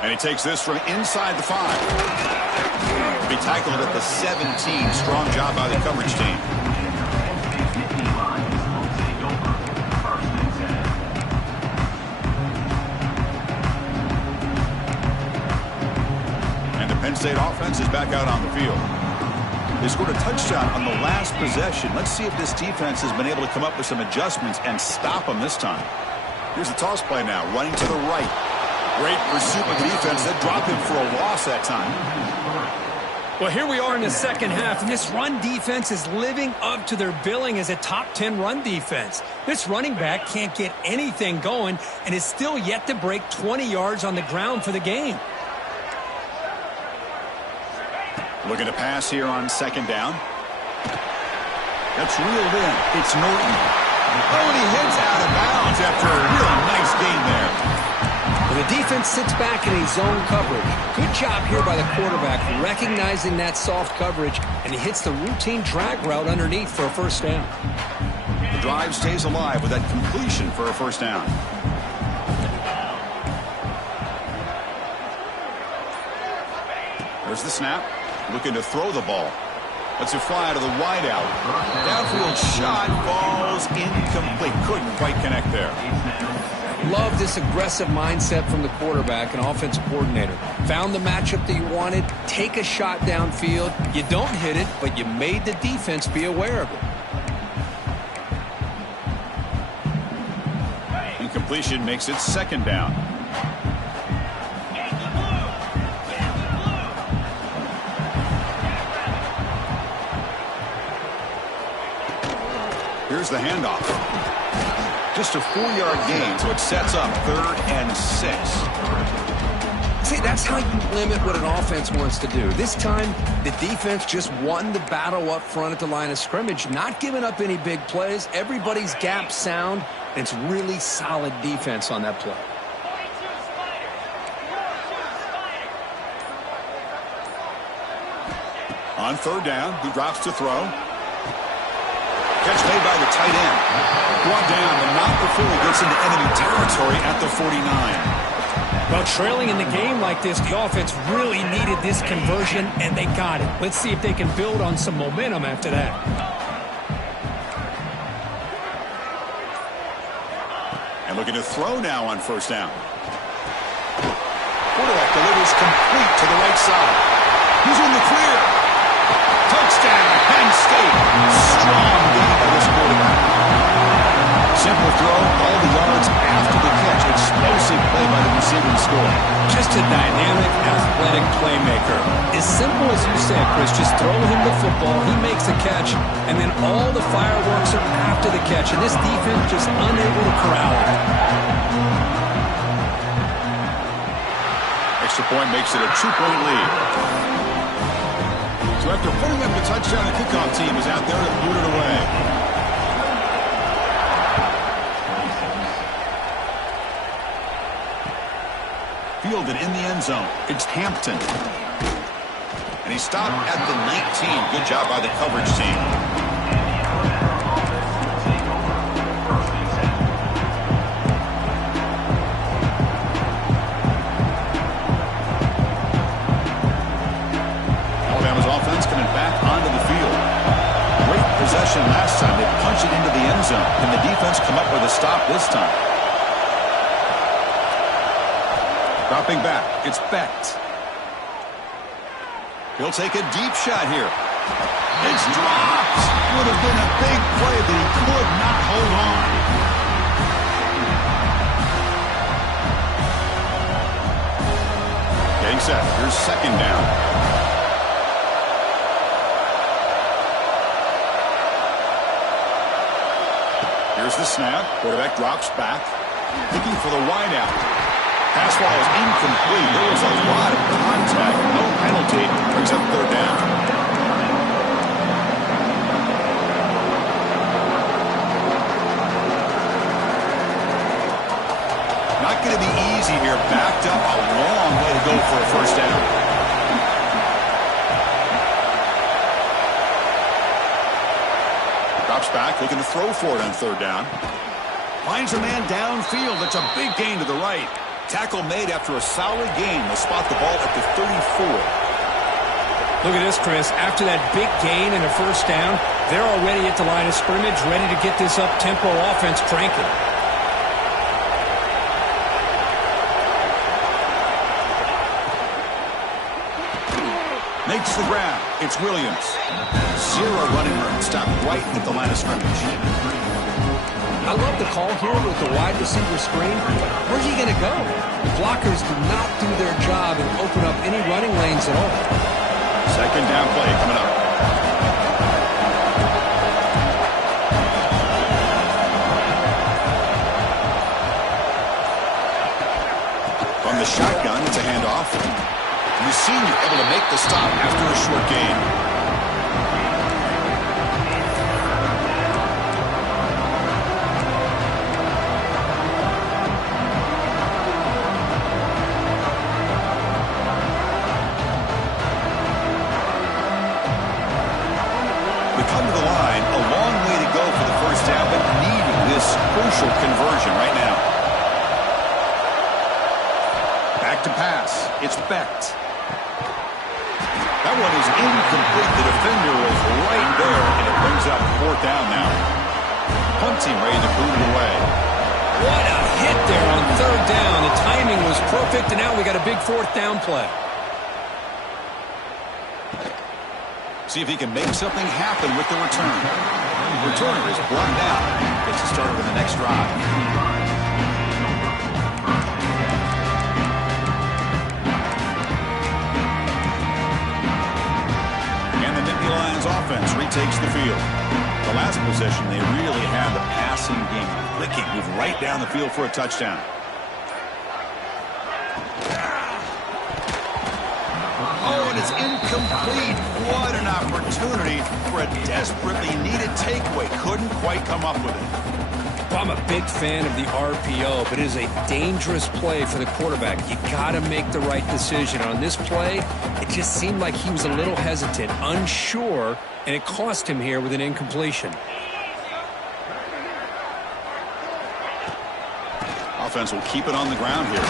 And he takes this from inside the 5. Be tackled at the 17. Strong job by the coverage team. Penn State offense is back out on the field. They scored a touchdown on the last possession. Let's see if this defense has been able to come up with some adjustments and stop them this time. Here's the toss play now, running to the right. Great pursuit of the defense. That dropped him for a loss that time. Well, here we are in the second half, and this run defense is living up to their billing as a top 10 run defense. This running back can't get anything going and is still yet to break 20 yards on the ground for the game. Looking to pass here on 2nd down. That's reeled in. It's Norton. Oh, and he heads out of bounds after a real nice gain there. Well, the defense sits back in a zone coverage. Good job here by the quarterback recognizing that soft coverage, and he hits the routine drag route underneath for a 1st down. The drive stays alive with that completion for a 1st down. There's the snap. Looking to throw the ball. Lets it fly to the wideout. Downfield shot falls incomplete. Couldn't quite connect there. Love this aggressive mindset from the quarterback and offensive coordinator. Found the matchup that you wanted. Take a shot downfield. You don't hit it, but you made the defense be aware of it. Incompletion makes it 2nd down. Here's the handoff. Just a 4-yard gain, so it sets up 3rd and 6. It's say that's how you limit what an offense wants to do. This time, the defense just won the battle up front at the line of scrimmage, not giving up any big plays. Everybody's gap sound, and it's really solid defense on that play. On third down, he drops to throw. Catch made by the tight end. Brought down, but not before he gets into enemy territory at the 49. Well, trailing in the game like this, the offense really needed this conversion, and they got it. Let's see if they can build on some momentum after that. And looking to throw now on first down. Quarterback delivers complete to the right side. He's in the clear. Touchdown, Penn State. Strong lead by this quarterback. Simple throw, all the yards after the catch. Explosive play by the receiver to score. Just a dynamic, athletic playmaker. As simple as you said, Chris, just throw him the football, he makes a catch, and then all the fireworks are after the catch, and this defense just unable to corral it. Extra point makes it a 2-point lead. So after putting up the touchdown, the kickoff team is out there to boot it away. Fielded in the end zone. It's Hampton. And he stopped at the 19. Good job by the coverage team. Alabama's offense coming back onto the field. Great possession last time. They punched it into the end zone. Can the defense come up with a stop this time? Dropping back, it's Becht. He'll take a deep shot here. It's dropped. Would have been a big play, but he could not hold on. Getting set. Here's second down. Here's the snap. Quarterback drops back. Looking for the wideout. Pass ball is incomplete. There was a lot of contact. No penalty. Brings up third down. Not going to be easy here. Backed up a long way to go for a first down. Drops back, looking to throw for it on third down. Finds a man downfield. That's a big gain to the right. Tackle made after a solid gain. They'll spot the ball at the 34. Look at this, Chris. After that big gain and a first down, they're already at the line of scrimmage, ready to get this up-tempo offense cranking. Makes the grab. It's Williams. Zero running room. Stopped right at the line of scrimmage. I love the call here with the wide receiver screen. Where's he going to go? Blockers do not do their job and open up any running lanes at all. Second down play coming up. From the shotgun, it's a handoff. And the senior able to make the stop after a short gain. Crucial conversion right now. Back to pass. It's Becht. That one is incomplete. The defender was right there, and it brings up fourth down now. Punt team ready to boot it away. What a hit there on third down. The timing was perfect, and now we got a big fourth down play. See if he can make something happen with the return. Returner is brought down. Gets to start with the next drive. And the Nittany Lions offense retakes the field. The last possession, they really had the passing game clicking. Moved right down the field for a touchdown. and it's incomplete. What an opportunity for a desperately needed takeaway. Couldn't quite come up with it. Well, I'm a big fan of the RPO, but it is a dangerous play for the quarterback. You got to make the right decision. On this play, it just seemed like he was a little hesitant, unsure, and it cost him here with an incompletion. Offense will keep it on the ground here.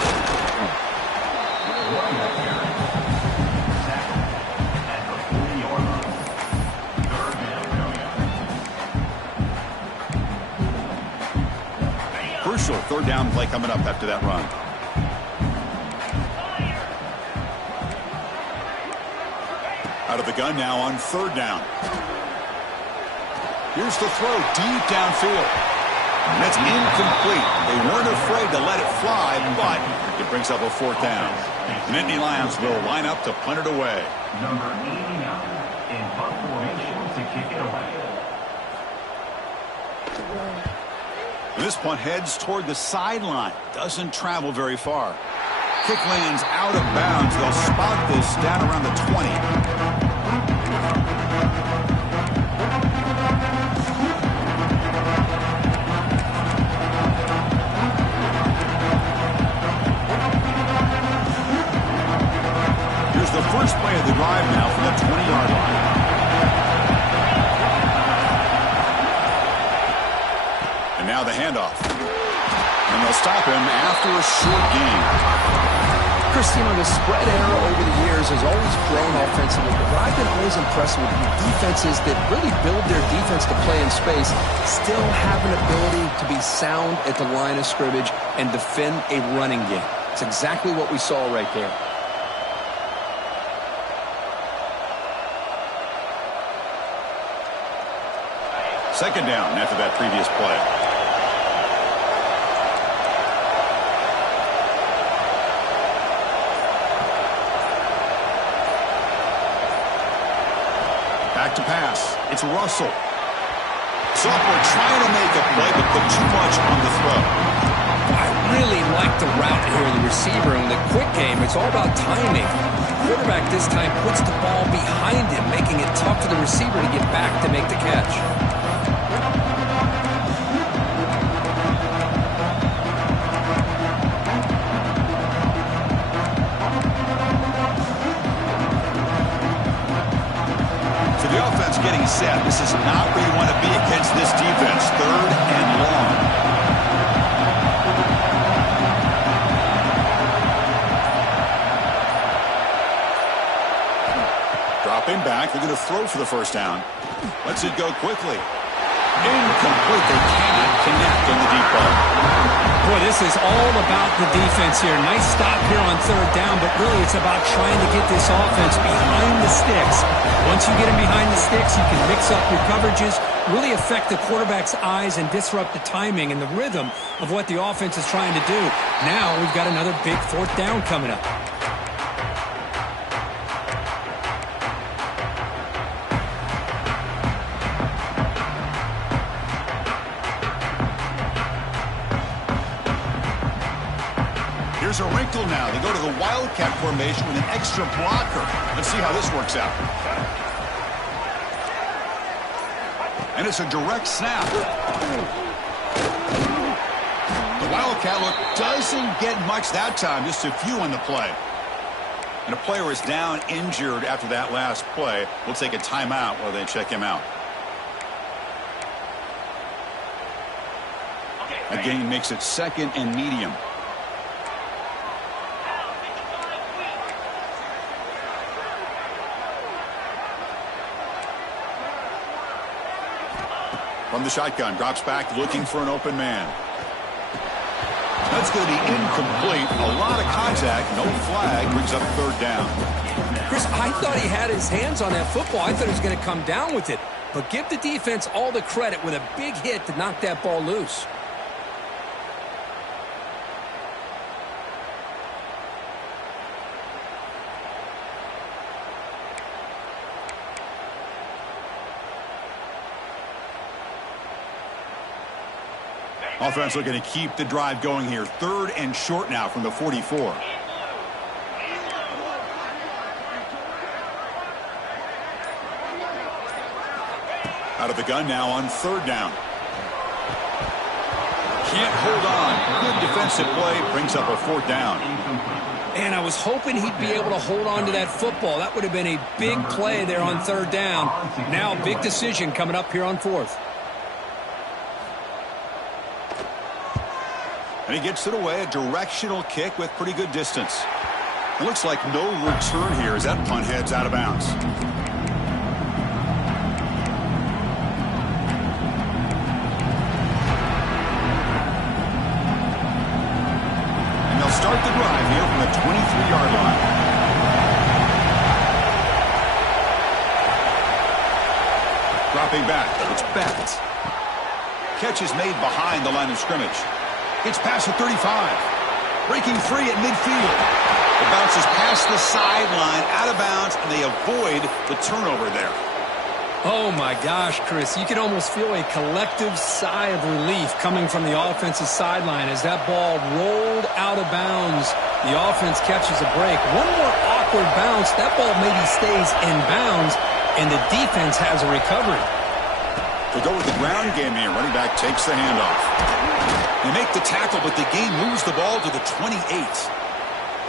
Crucial third down play coming up after that run. Out of the gun now on third down. Here's the throw deep downfield. And it's incomplete. They weren't afraid to let it fly, but it brings up a fourth down. Nittany Lions will line up to punt it away. Number 89 in punt formation to kick it away. This punt heads toward the sideline. Doesn't travel very far. Kick lands out of bounds. They'll spot this down around the 20. Here's the first play of the drive now from the 20-yard line. And now the handoff. And they'll stop him after a short gain. Christine, the spread era over the years has always grown offensively, but what I've been always impressed with defenses that really build their defense to play in space still have an ability to be sound at the line of scrimmage and defend a running game. It's exactly what we saw right there. Second down after that previous play. Back to pass. It's Russell. Sophomore trying to make a play, but put too much on the throw. I really like the route here, the receiver. In the quick game, it's all about timing. The quarterback this time puts the ball behind him, making it tough for the receiver to get back to make the catch. Getting set. This is not where you want to be against this defense. Third and long. Dropping back. They're going to throw for the first down. Lets it go quickly. Incomplete. They cannot connect on the deep ball. Boy, this is all about the defense here. Nice stop here on third down, but really it's about trying to get this offense behind the sticks. Once you get them behind the sticks, you can mix up your coverages, really affect the quarterback's eyes and disrupt the timing and the rhythm of what the offense is trying to do. Now we've got another big fourth down coming up. Here's a wrinkle now. They go to the Wildcat formation with an extra blocker. Let's see how this works out. And it's a direct snap. The Wildcat look doesn't get much that time, just a few on the play. And a player is down injured after that last play. We'll take a timeout while they check him out. A gain makes it second and medium. From the shotgun, drops back, looking for an open man. That's going to be incomplete. A lot of contact, no flag, brings up third down. Chris, I thought he had his hands on that football. I thought he was going to come down with it. But give the defense all the credit with a big hit to knock that ball loose. Offense looking to keep the drive going here. Third and short now from the 44. Out of the gun now on 3rd down. Can't hold on. Good defensive play. Brings up a 4th down. And I was hoping he'd be able to hold on to that football. That would have been a big play there on 3rd down. Now big decision coming up here on 4th. And he gets it away. A directional kick with pretty good distance. It looks like no return here as that punt heads out of bounds. Start the drive here from the 23-yard line. Dropping back, it's Bennett. Catch is made behind the line of scrimmage. Gets past the 35. Breaking free at midfield. It bounces past the sideline, out of bounds, and they avoid the turnover there. Oh, my gosh, Chris. You can almost feel a collective sigh of relief coming from the offensive sideline as that ball rolled out of bounds. The offense catches a break. One more awkward bounce. That ball maybe stays in bounds, and the defense has a recovery. They go with the ground game here. Running back takes the handoff. They make the tackle, but the game moves the ball to the 28.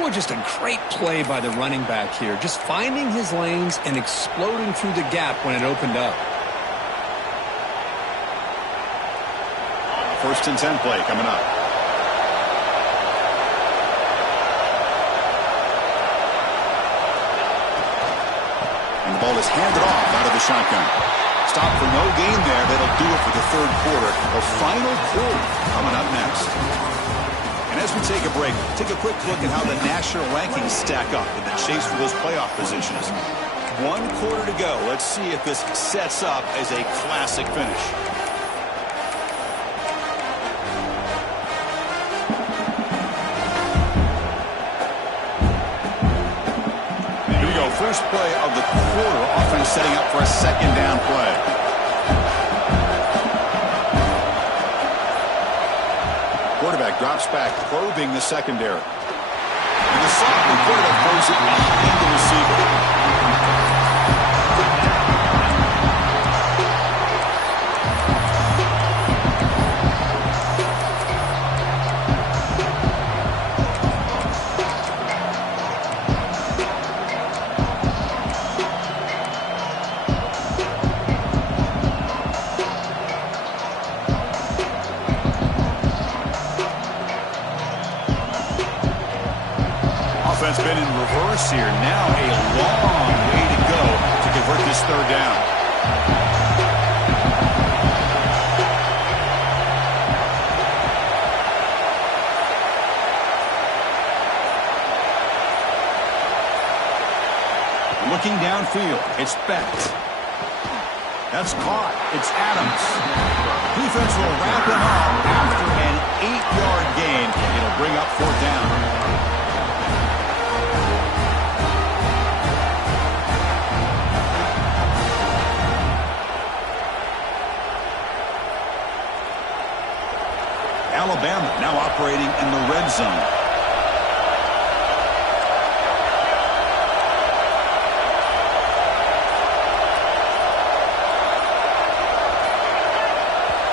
Boy, just a great play by the running back here. Just finding his lanes and exploding through the gap when it opened up. 1st and 10 play coming up. And the ball is handed off out of the shotgun. Stop for no gain there. That'll do it for the 3rd quarter. The final quarter coming up next. And as we take a break, take a quick look at how the national rankings stack up in the chase for those playoff positions. 1 quarter to go. Let's see if this sets up as a classic finish. Here we go. First play of the quarter. Offense setting up for a 2nd down play. Quarterback drops back, probing the secondary. And the sophomore quarterback throws it behind the receiver. Offense been in reverse here. Now a long way to go to convert this 3rd down. Looking downfield, it's Bennett. That's caught. It's Adams. Defense will wrap him up after an 8-yard gain. It'll bring up 4th down. Alabama now operating in the red zone.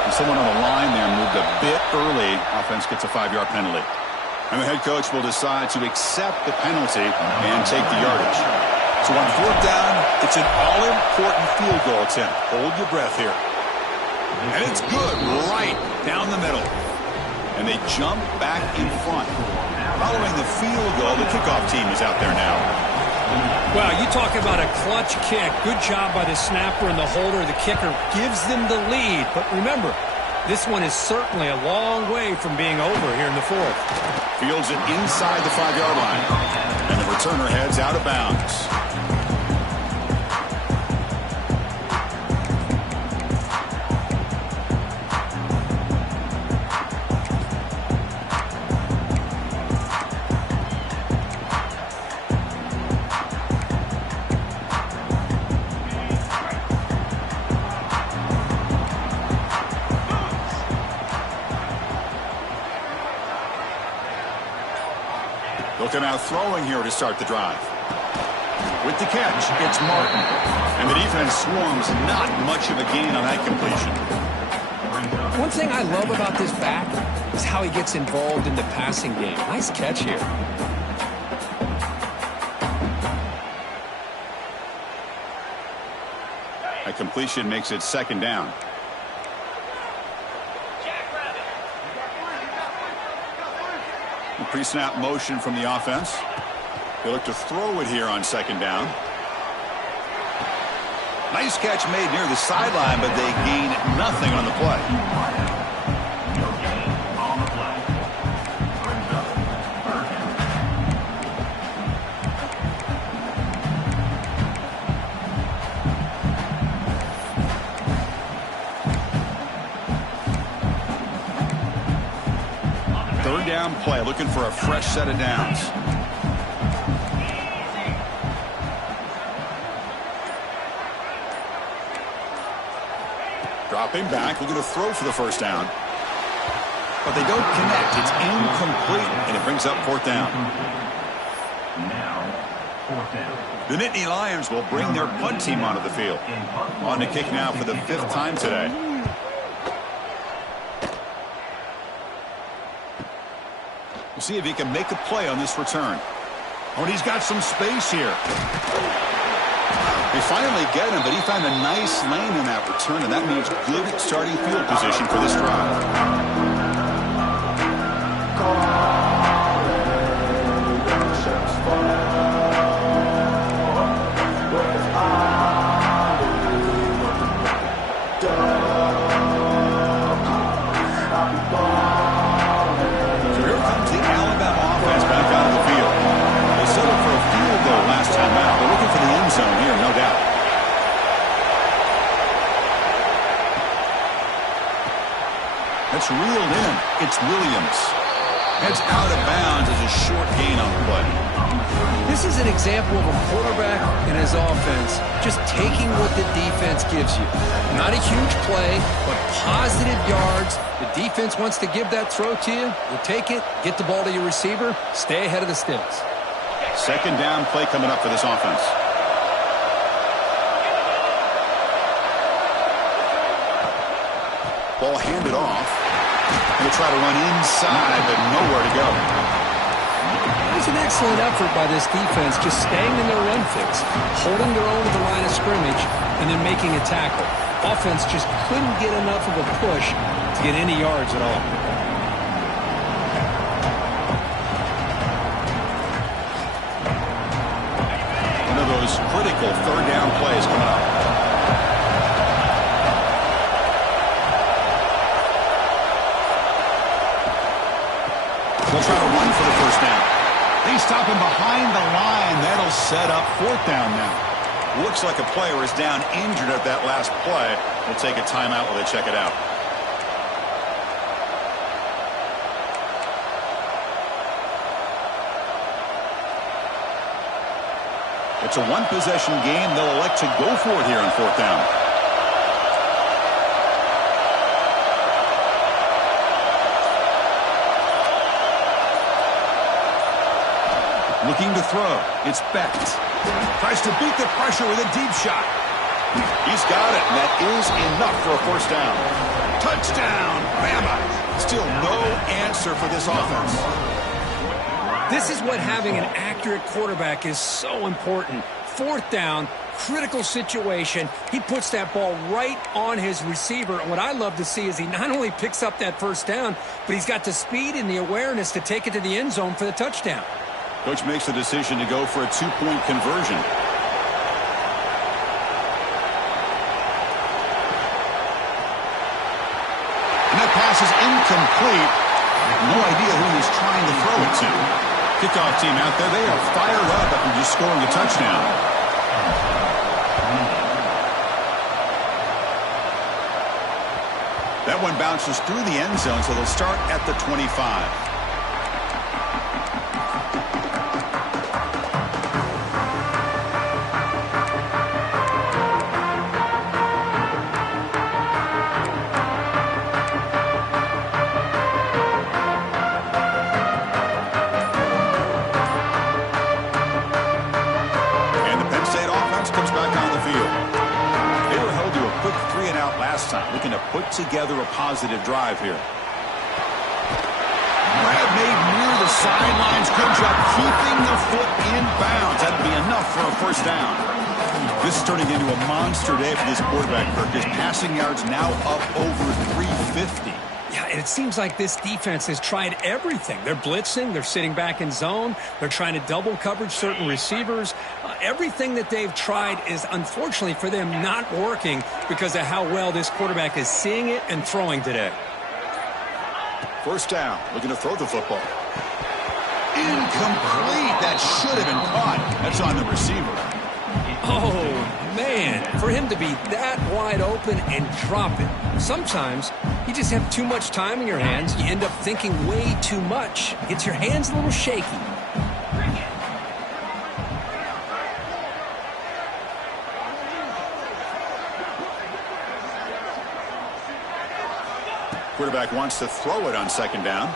And someone on the line there moved a bit early. Offense gets a 5-yard penalty. And the head coach will decide to accept the penalty and take the yardage. So on 4th down, it's an all-important field goal attempt. Hold your breath here. And it's good right down the middle. And they jump back in front. Following the field goal, the kickoff team is out there now. Well, you talk about a clutch kick. Good job by the snapper and the holder. The kicker gives them the lead. But remember, this one is certainly a long way from being over here in the 4th. Fields it inside the 5-yard line. And the returner heads out of bounds. Looking out throwing here to start the drive. With the catch, it's Martin. And the defense swarms not much of a gain on that completion. One thing I love about this back is how he gets involved in the passing game. Nice catch here. A completion makes it second down. The pre-snap motion from the offense. They look to throw it here on second down. Nice catch made near the sideline, but they gain nothing on the play. No gain on the play. Brings up third down. Third down play, looking for a fresh set of downs. Dropping back, looking to throw for the first down. But they don't connect. It's incomplete, and it brings up fourth down. Now, fourth down. The Nittany Lions will bring their punt team onto the field. On to kick now for the 5th time today. We'll see if he can make a play on this return. Oh, and he's got some space here. They finally get him, but he found a nice lane in that return, and that means good starting field position for this drive. So here comes the Alabama offense back out of the field. They settled for a field goal last time out. They're looking for the end zone here, no doubt. That's reeled in. It's Williams. Heads out of bounds as a short gain on the play. This is an example of a quarterback and his offense just taking what the defense gives you. Not a huge play, but positive yards. The defense wants to give that throw to you. You take it, get the ball to your receiver, stay ahead of the sticks. Second down play coming up for this offense. Ball handed off. He'll try to run inside, but nowhere to go. It was an excellent effort by this defense, just staying in their run fix, holding their own at the line of scrimmage, and then making a tackle. Offense just couldn't get enough of a push to get any yards at all. One of those critical third down plays coming up. They'll try to run for the first down. They stop him behind the line. That'll set up fourth down now. Looks like a player is down injured at that last play. We'll take a timeout while they check it out. It's a one-possession game. They'll elect to go for it here on fourth down. Looking to throw. It's Becht. Tries to beat the pressure with a deep shot. He's got it, and that is enough for a first down. Touchdown, Bama. Still no answer for this offense. This is what having an accurate quarterback is so important. Fourth down, critical situation. He puts that ball right on his receiver. And what I love to see is he not only picks up that first down, but he's got the speed and the awareness to take it to the end zone for the touchdown. Coach makes the decision to go for a two-point conversion. And that pass is incomplete. No idea who he's trying to throw it to. Kickoff team out there, they are fired up after just scoring a touchdown. That one bounces through the end zone, so they'll start at the 25. together a positive drive here. Grab made near the sidelines. Good job keeping the foot in bounds. That'd be enough for a first down. This is turning into a monster day for this quarterback, Kirk. His passing yards now up over 350. Yeah, and it seems like this defense has tried everything. They're blitzing. They're sitting back in zone. They're trying to double coverage certain receivers. Everything that they've tried is, unfortunately for them, not working because of how well this quarterback is seeing it and throwing today. First down, looking to throw the football. Incomplete. That should have been caught. That's on the receiver. Oh, man, for him to be that wide open and drop it. Sometimes you just have too much time in your hands. You end up thinking way too much. Gets your hands a little shaky. Quarterback wants to throw it on second down.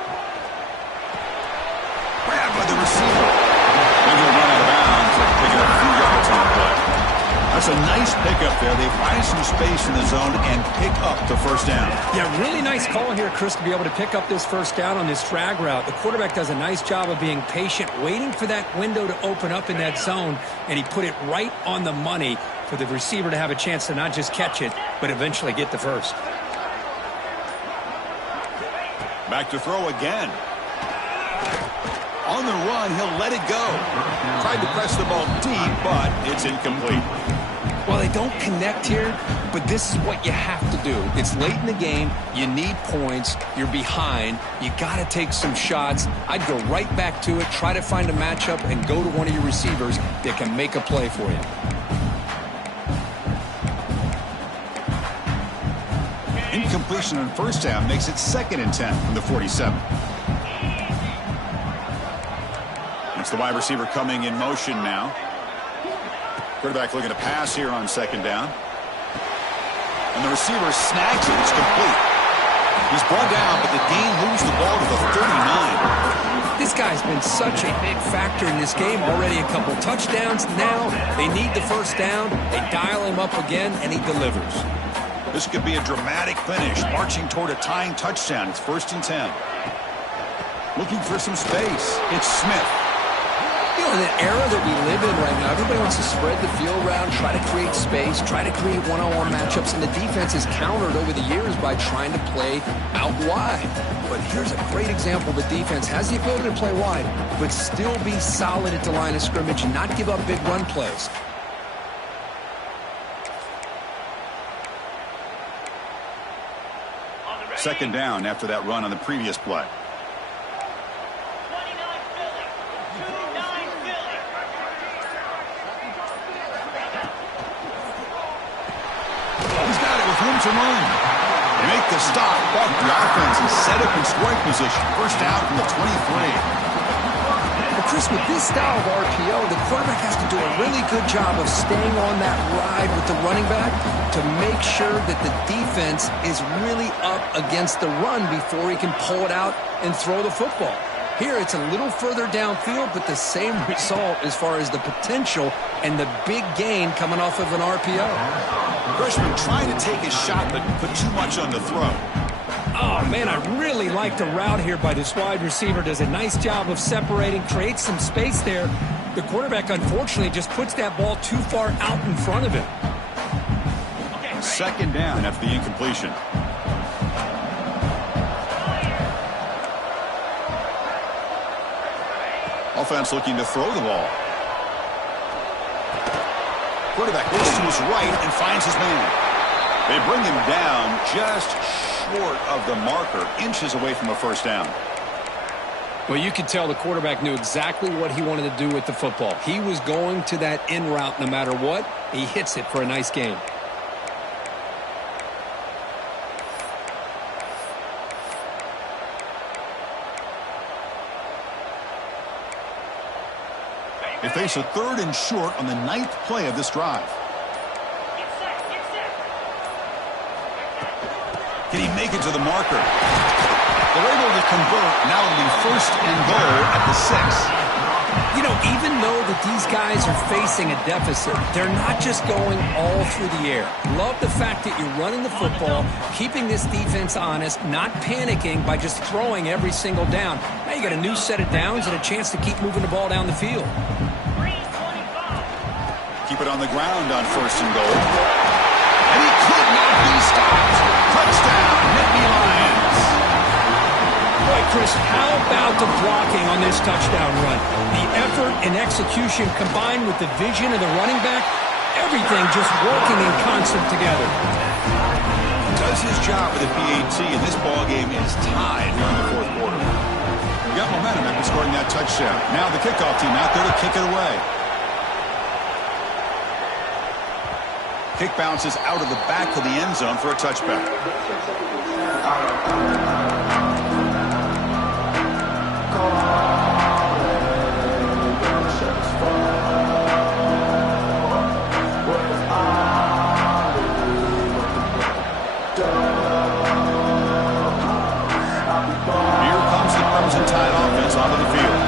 Grabbed by the receiver. And he'll run out of bounds after picking up a few yards on the play. That's a nice pickup there. They find some space in the zone and pick up the first down. Yeah, really nice call here, Chris, to be able to pick up this first down on this drag route. The quarterback does a nice job of being patient, waiting for that window to open up in that zone, and he put it right on the money for the receiver to have a chance to not just catch it, but eventually get the first. Back to throw again. On the run, he'll let it go. Tried to press the ball deep, but it's incomplete. Well, they don't connect here, but this is what you have to do. It's late in the game. You need points. You're behind. You got to take some shots. I'd go right back to it, try to find a matchup, and go to one of your receivers that can make a play for you. Incompletion on first down makes it 2nd and 10 from the 47. It's the wide receiver coming in motion now. Quarterback looking to pass here on second down. And the receiver snags it. It's complete. He's brought down, but the Gain moves the ball to the 39. This guy's been such a big factor in this game. Already a couple touchdowns. Now they need the first down. They dial him up again, and he delivers. This could be a dramatic finish, marching toward a tying touchdown. It's 1st and 10. Looking for some space. It's Smith. You know, in the era that we live in right now, everybody wants to spread the field around, try to create space, try to create one-on-one matchups, and the defense is countered over the years by trying to play out wide. But here's a great example. The defense has the ability to play wide, but still be solid at the line of scrimmage and not give up big run plays. Second down after that run on the previous play. He's got it with room to run. They make the stop, but the offense is set up in scoring position. First down from the 23. Well, Chris, with this style of RPO, the quarterback has to do a really good job of staying on that ride with the running back to make sure that the defense is really up against the run before he can pull it out and throw the football. Here, it's a little further downfield, but the same result as far as the potential and the big gain coming off of an RPO. Freshman trying to take his shot, but put too much on the throw. Oh, man, I really like the route here by this wide receiver. Does a nice job of separating, creates some space there. The quarterback, unfortunately, just puts that ball too far out in front of him. Second down after the incompletion. Offense looking to throw the ball. Quarterback looks to his right and finds his man. They bring him down just short of the marker, inches away from a first down. Well, you could tell the quarterback knew exactly what he wanted to do with the football. He was going to that in route no matter what. He hits it for a nice gain. They face a 3rd and short on the 9th play of this drive. Can he make it to the marker? They're able to convert. Now it'll be 1st and goal at the 6. You know, even though that these guys are facing a deficit, they're not just going all through the air. Love the fact that you're running the football, keeping this defense honest, not panicking by just throwing every single down. Now you got a new set of downs and a chance to keep moving the ball down the field. Keep it on the ground on 1st and goal. And he could not be stopped. Touchdown, Nittany Lions. Boy, Chris, how about the blocking on this touchdown run? The effort and execution combined with the vision of the running back, everything just working in concert together. Does his job with the PAT, and this ball game is tied here in the 4th quarter. We got momentum after scoring that touchdown. Now the kickoff team out there to kick it away. Kick bounces out of the back of the end zone for a touchback. Here comes the Crimson Tide offense onto the field.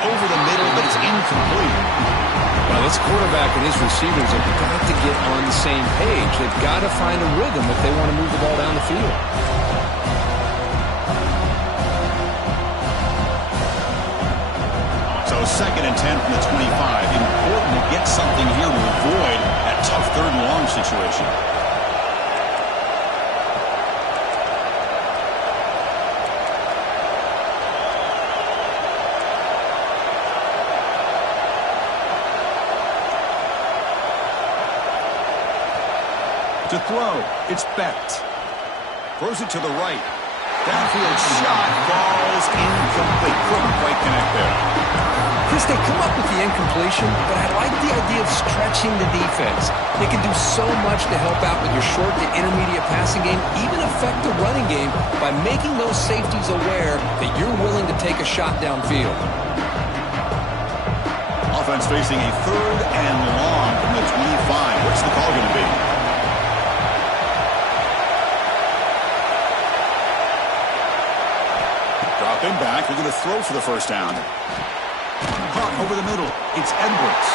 Over the middle, but it's incomplete. Well, this quarterback and his receivers have got to get on the same page. They've got to find a rhythm if they want to move the ball down the field. So 2nd and 10 from the 25. Important to get something here to avoid that tough 3rd and long situation. To throw, it's Becht. Throws it to the right. Downfield shot falls incomplete. Couldn't quite connect there. Chris, they come up with the incompletion, but I like the idea of stretching the defense. They can do so much to help out with your short to intermediate passing game, even affect the running game by making those safeties aware that you're willing to take a shot downfield. Offense facing a 3rd and long from the 25. What's the call going to be? Dropping back, they're going to throw for the 1st down. Caught over the middle. It's Edwards.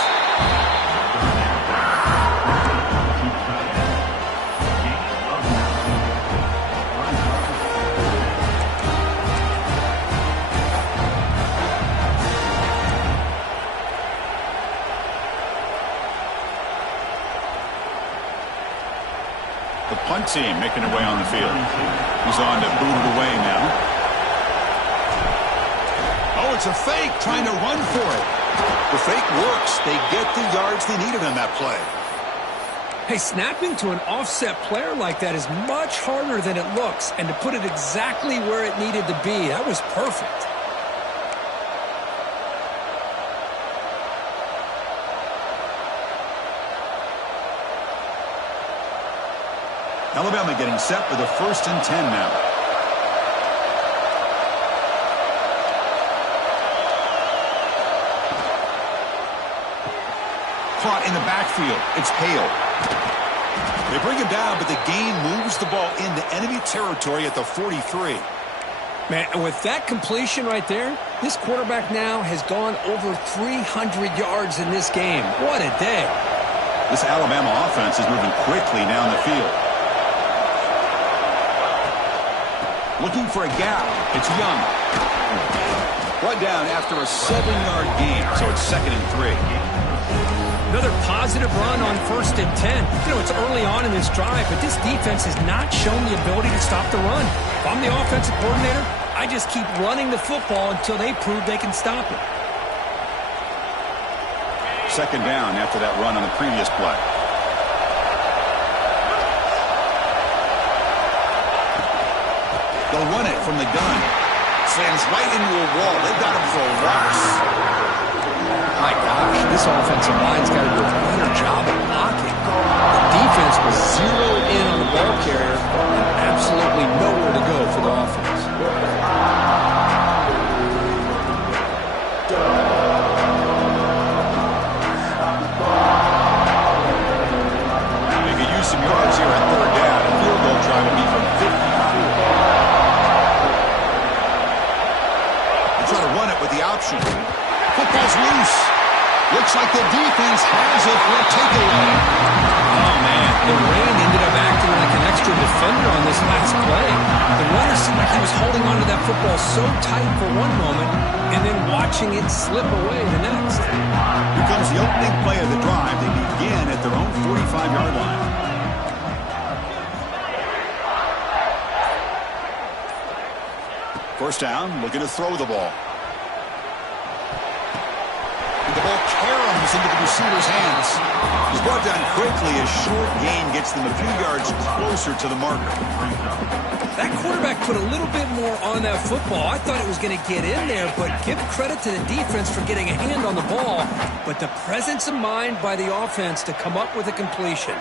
The punt team making their way on the field. He's on to boot it away now. It's a fake, trying to run for it. The fake works. They get the yards they needed on that play. Hey, snapping to an offset player like that is much harder than it looks. And to put it exactly where it needed to be, that was perfect. Alabama getting set for the 1st and 10 now. Caught in the backfield. It's Hale. They bring him down, but the gain moves the ball into enemy territory at the 43. Man, with that completion right there, this quarterback now has gone over 300 yards in this game. What a day. This Alabama offense is moving quickly down the field. Looking for a gap. It's Young. Brought down after a 7-yard gain, so it's 2nd and 3. Another positive run on 1st and 10. You know, it's early on in this drive, but this defense has not shown the ability to stop the run. If I'm the offensive coordinator, I just keep running the football until they prove they can stop it. 2nd down after that run on the previous play. They'll run it from the gun. Slams right into a wall. They've got him for rocks. My gosh, this offensive line's got to do a better job of blocking. The defense was zeroed in on the ball carrier and absolutely nowhere to go for the offense. They could use some yards here at looks like the defense has it for a takeaway. Oh, man, the rain ended up acting like an extra defender on this last play. The runner seemed like he was holding onto that football so tight for one moment and then watching it slip away the next. Here comes the opening play of the drive. They begin at their own 45-yard line. First down, looking to throw the ball. The ball caroms into the receiver's hands. He's brought down quickly. A short gain gets them a few yards closer to the marker. That quarterback put a little bit more on that football. I thought it was going to get in there, but give credit to the defense for getting a hand on the ball. But the presence of mind by the offense to come up with a completion.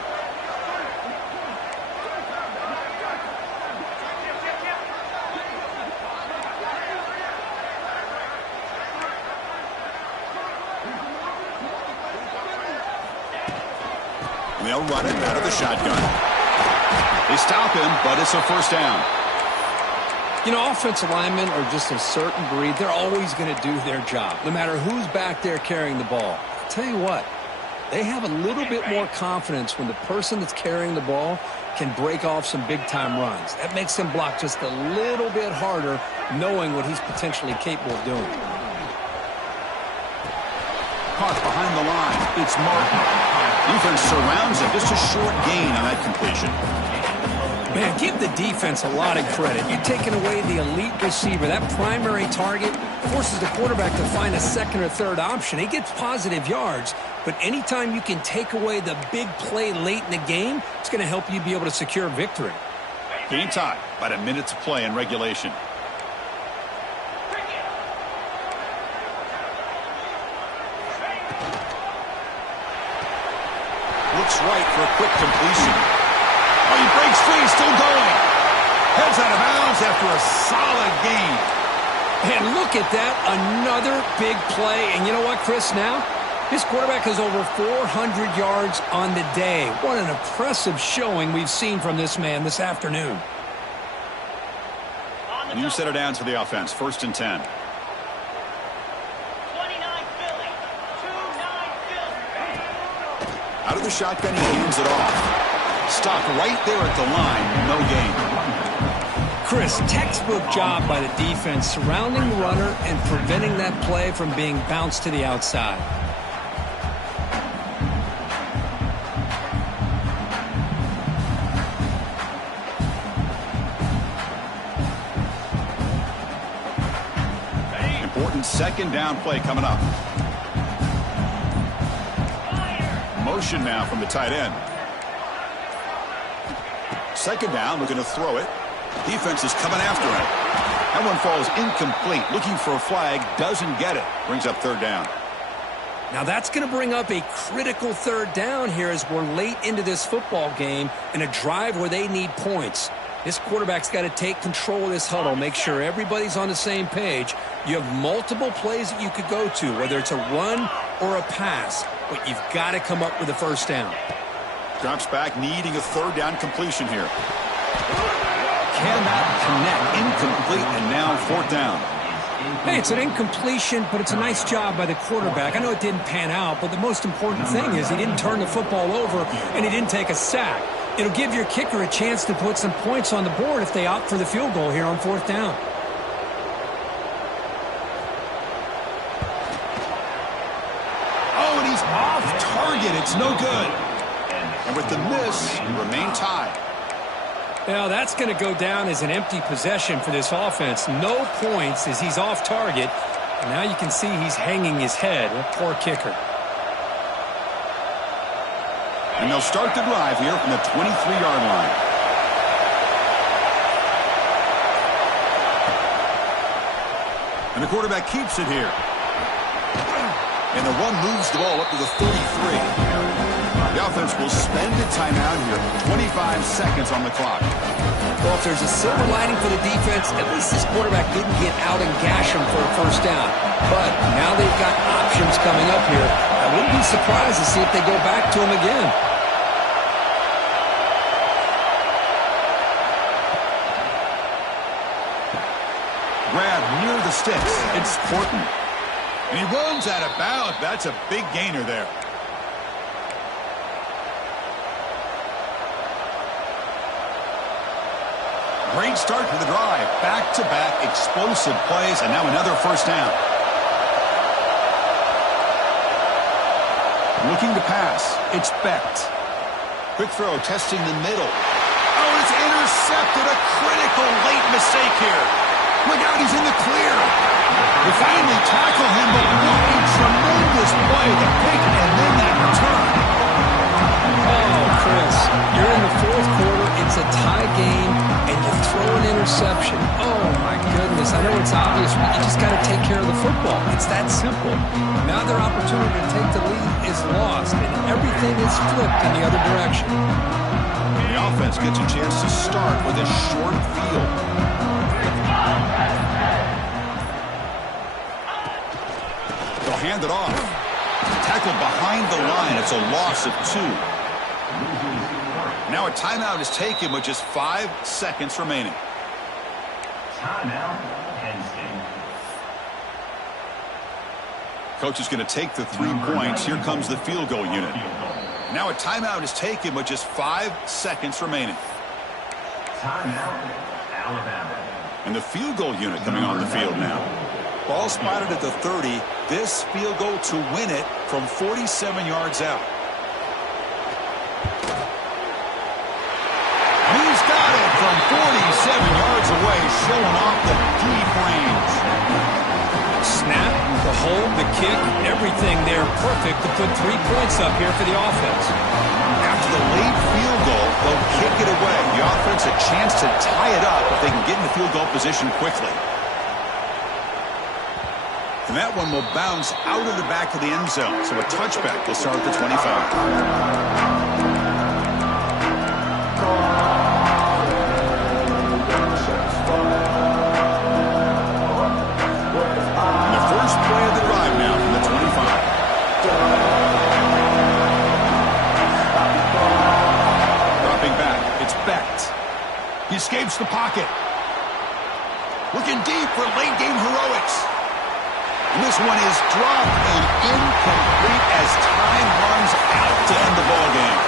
They'll run it out of the shotgun. They stop him, but it's a first down. You know, offensive linemen are just a certain breed. They're always going to do their job, no matter who's back there carrying the ball. I'll tell you what, they have a little bit more confidence when the person that's carrying the ball can break off some big-time runs. That makes them block just a little bit harder, knowing what he's potentially capable of doing. Caught behind the line. It's Martin. Defense surrounds him. Just a short gain on that completion. Man, give the defense a lot of credit. You're taking away the elite receiver. That primary target forces the quarterback to find a second or third option. He gets positive yards, but anytime you can take away the big play late in the game, it's going to help you be able to secure victory. Game time. About a minute to play in regulation. Looks right for a quick completion. Oh, he breaks free, still going. Heads out of bounds after a solid gain. And look at that, another big play. And you know what, Chris, now? This quarterback has over 400 yards on the day. What an impressive showing we've seen from this man this afternoon. New set of downs for the offense, 1st and 10. Out of the shotgun, he hands it off. Stopped right there at the line, no gain. Chris, textbook job by the defense surrounding the runner and preventing that play from being bounced to the outside. Important second down play coming up. Motion now from the tight end. Second down, looking to throw it. Defense is coming after him. That one falls incomplete. Looking for a flag, doesn't get it. Brings up 3rd down. Now that's going to bring up a critical 3rd down here as we're late into this football game in a drive where they need points. This quarterback's got to take control of this huddle, make sure everybody's on the same page. You have multiple plays that you could go to, whether it's a run or a pass, but you've got to come up with a first down. Drops back, needing a 3rd down completion here. Cannot connect. Incomplete, and now 4th down. Hey, it's an incompletion, but it's a nice job by the quarterback. I know it didn't pan out, but the most important thing is he didn't turn the football over and he didn't take a sack. It'll give your kicker a chance to put some points on the board if they opt for the field goal here on 4th down. Oh, and he's off target. It's no good. And with the miss, he remained tied. Now, that's going to go down as an empty possession for this offense. No points as he's off target. And now you can see he's hanging his head. A poor kicker. And they'll start the drive here from the 23-yard line. And the quarterback keeps it here. And the run moves the ball up to the 33. The offense will spend a timeout here. 25 seconds on the clock. Well, if there's a silver lining for the defense, at least this quarterback didn't get out and gash him for a first down. But now they've got options coming up here. I wouldn't be surprised to see if they go back to him again. Grab near the sticks. It's Portman. And he runs out of bounds. That's a big gainer there. Great start to the drive. Back-to-back explosive plays, and now another first down. Looking to pass. It's Becht. Quick throw, testing the middle. Oh, it's intercepted. A critical late mistake here. Look out, he's in the clear. They finally tackle him, but what a tremendous play. The pick and then that return. Oh, Chris, you're in the fourth quarter. It's a tie game, and you throw an interception. Oh, my goodness. I know it's obvious, but you just got to take care of the football. It's that simple. Now their opportunity to take the lead is lost, and everything is flipped in the other direction. The offense gets a chance to start with a short field. They'll hand it off. Tackled behind the line. It's a loss of 2. Now a timeout is taken with just 5 seconds remaining. Timeout, Penn State. Coach is going to take the 3 points. Here comes the field goal unit. Now a timeout is taken with just 5 seconds remaining. Timeout, Alabama. And the field goal unit coming on the field now. Ball spotted at the 30. This field goal to win it from 47 yards out. He's got it from 47 yards away, showing off the deep range. Snap, the hold, the kick, everything there perfect to put 3 points up here for the offense. After the late field goal, they'll kick it away. The offense a chance to tie it up if they can get in the field goal position quickly. And that one will bounce out of the back of the end zone. So a touchback will start at the 25. And the first play of the drive now from the 25. Dropping back, it's Becht. He escapes the pocket. Looking deep for late game heroics. And this one is dropped and incomplete as time runs out to end the ball game.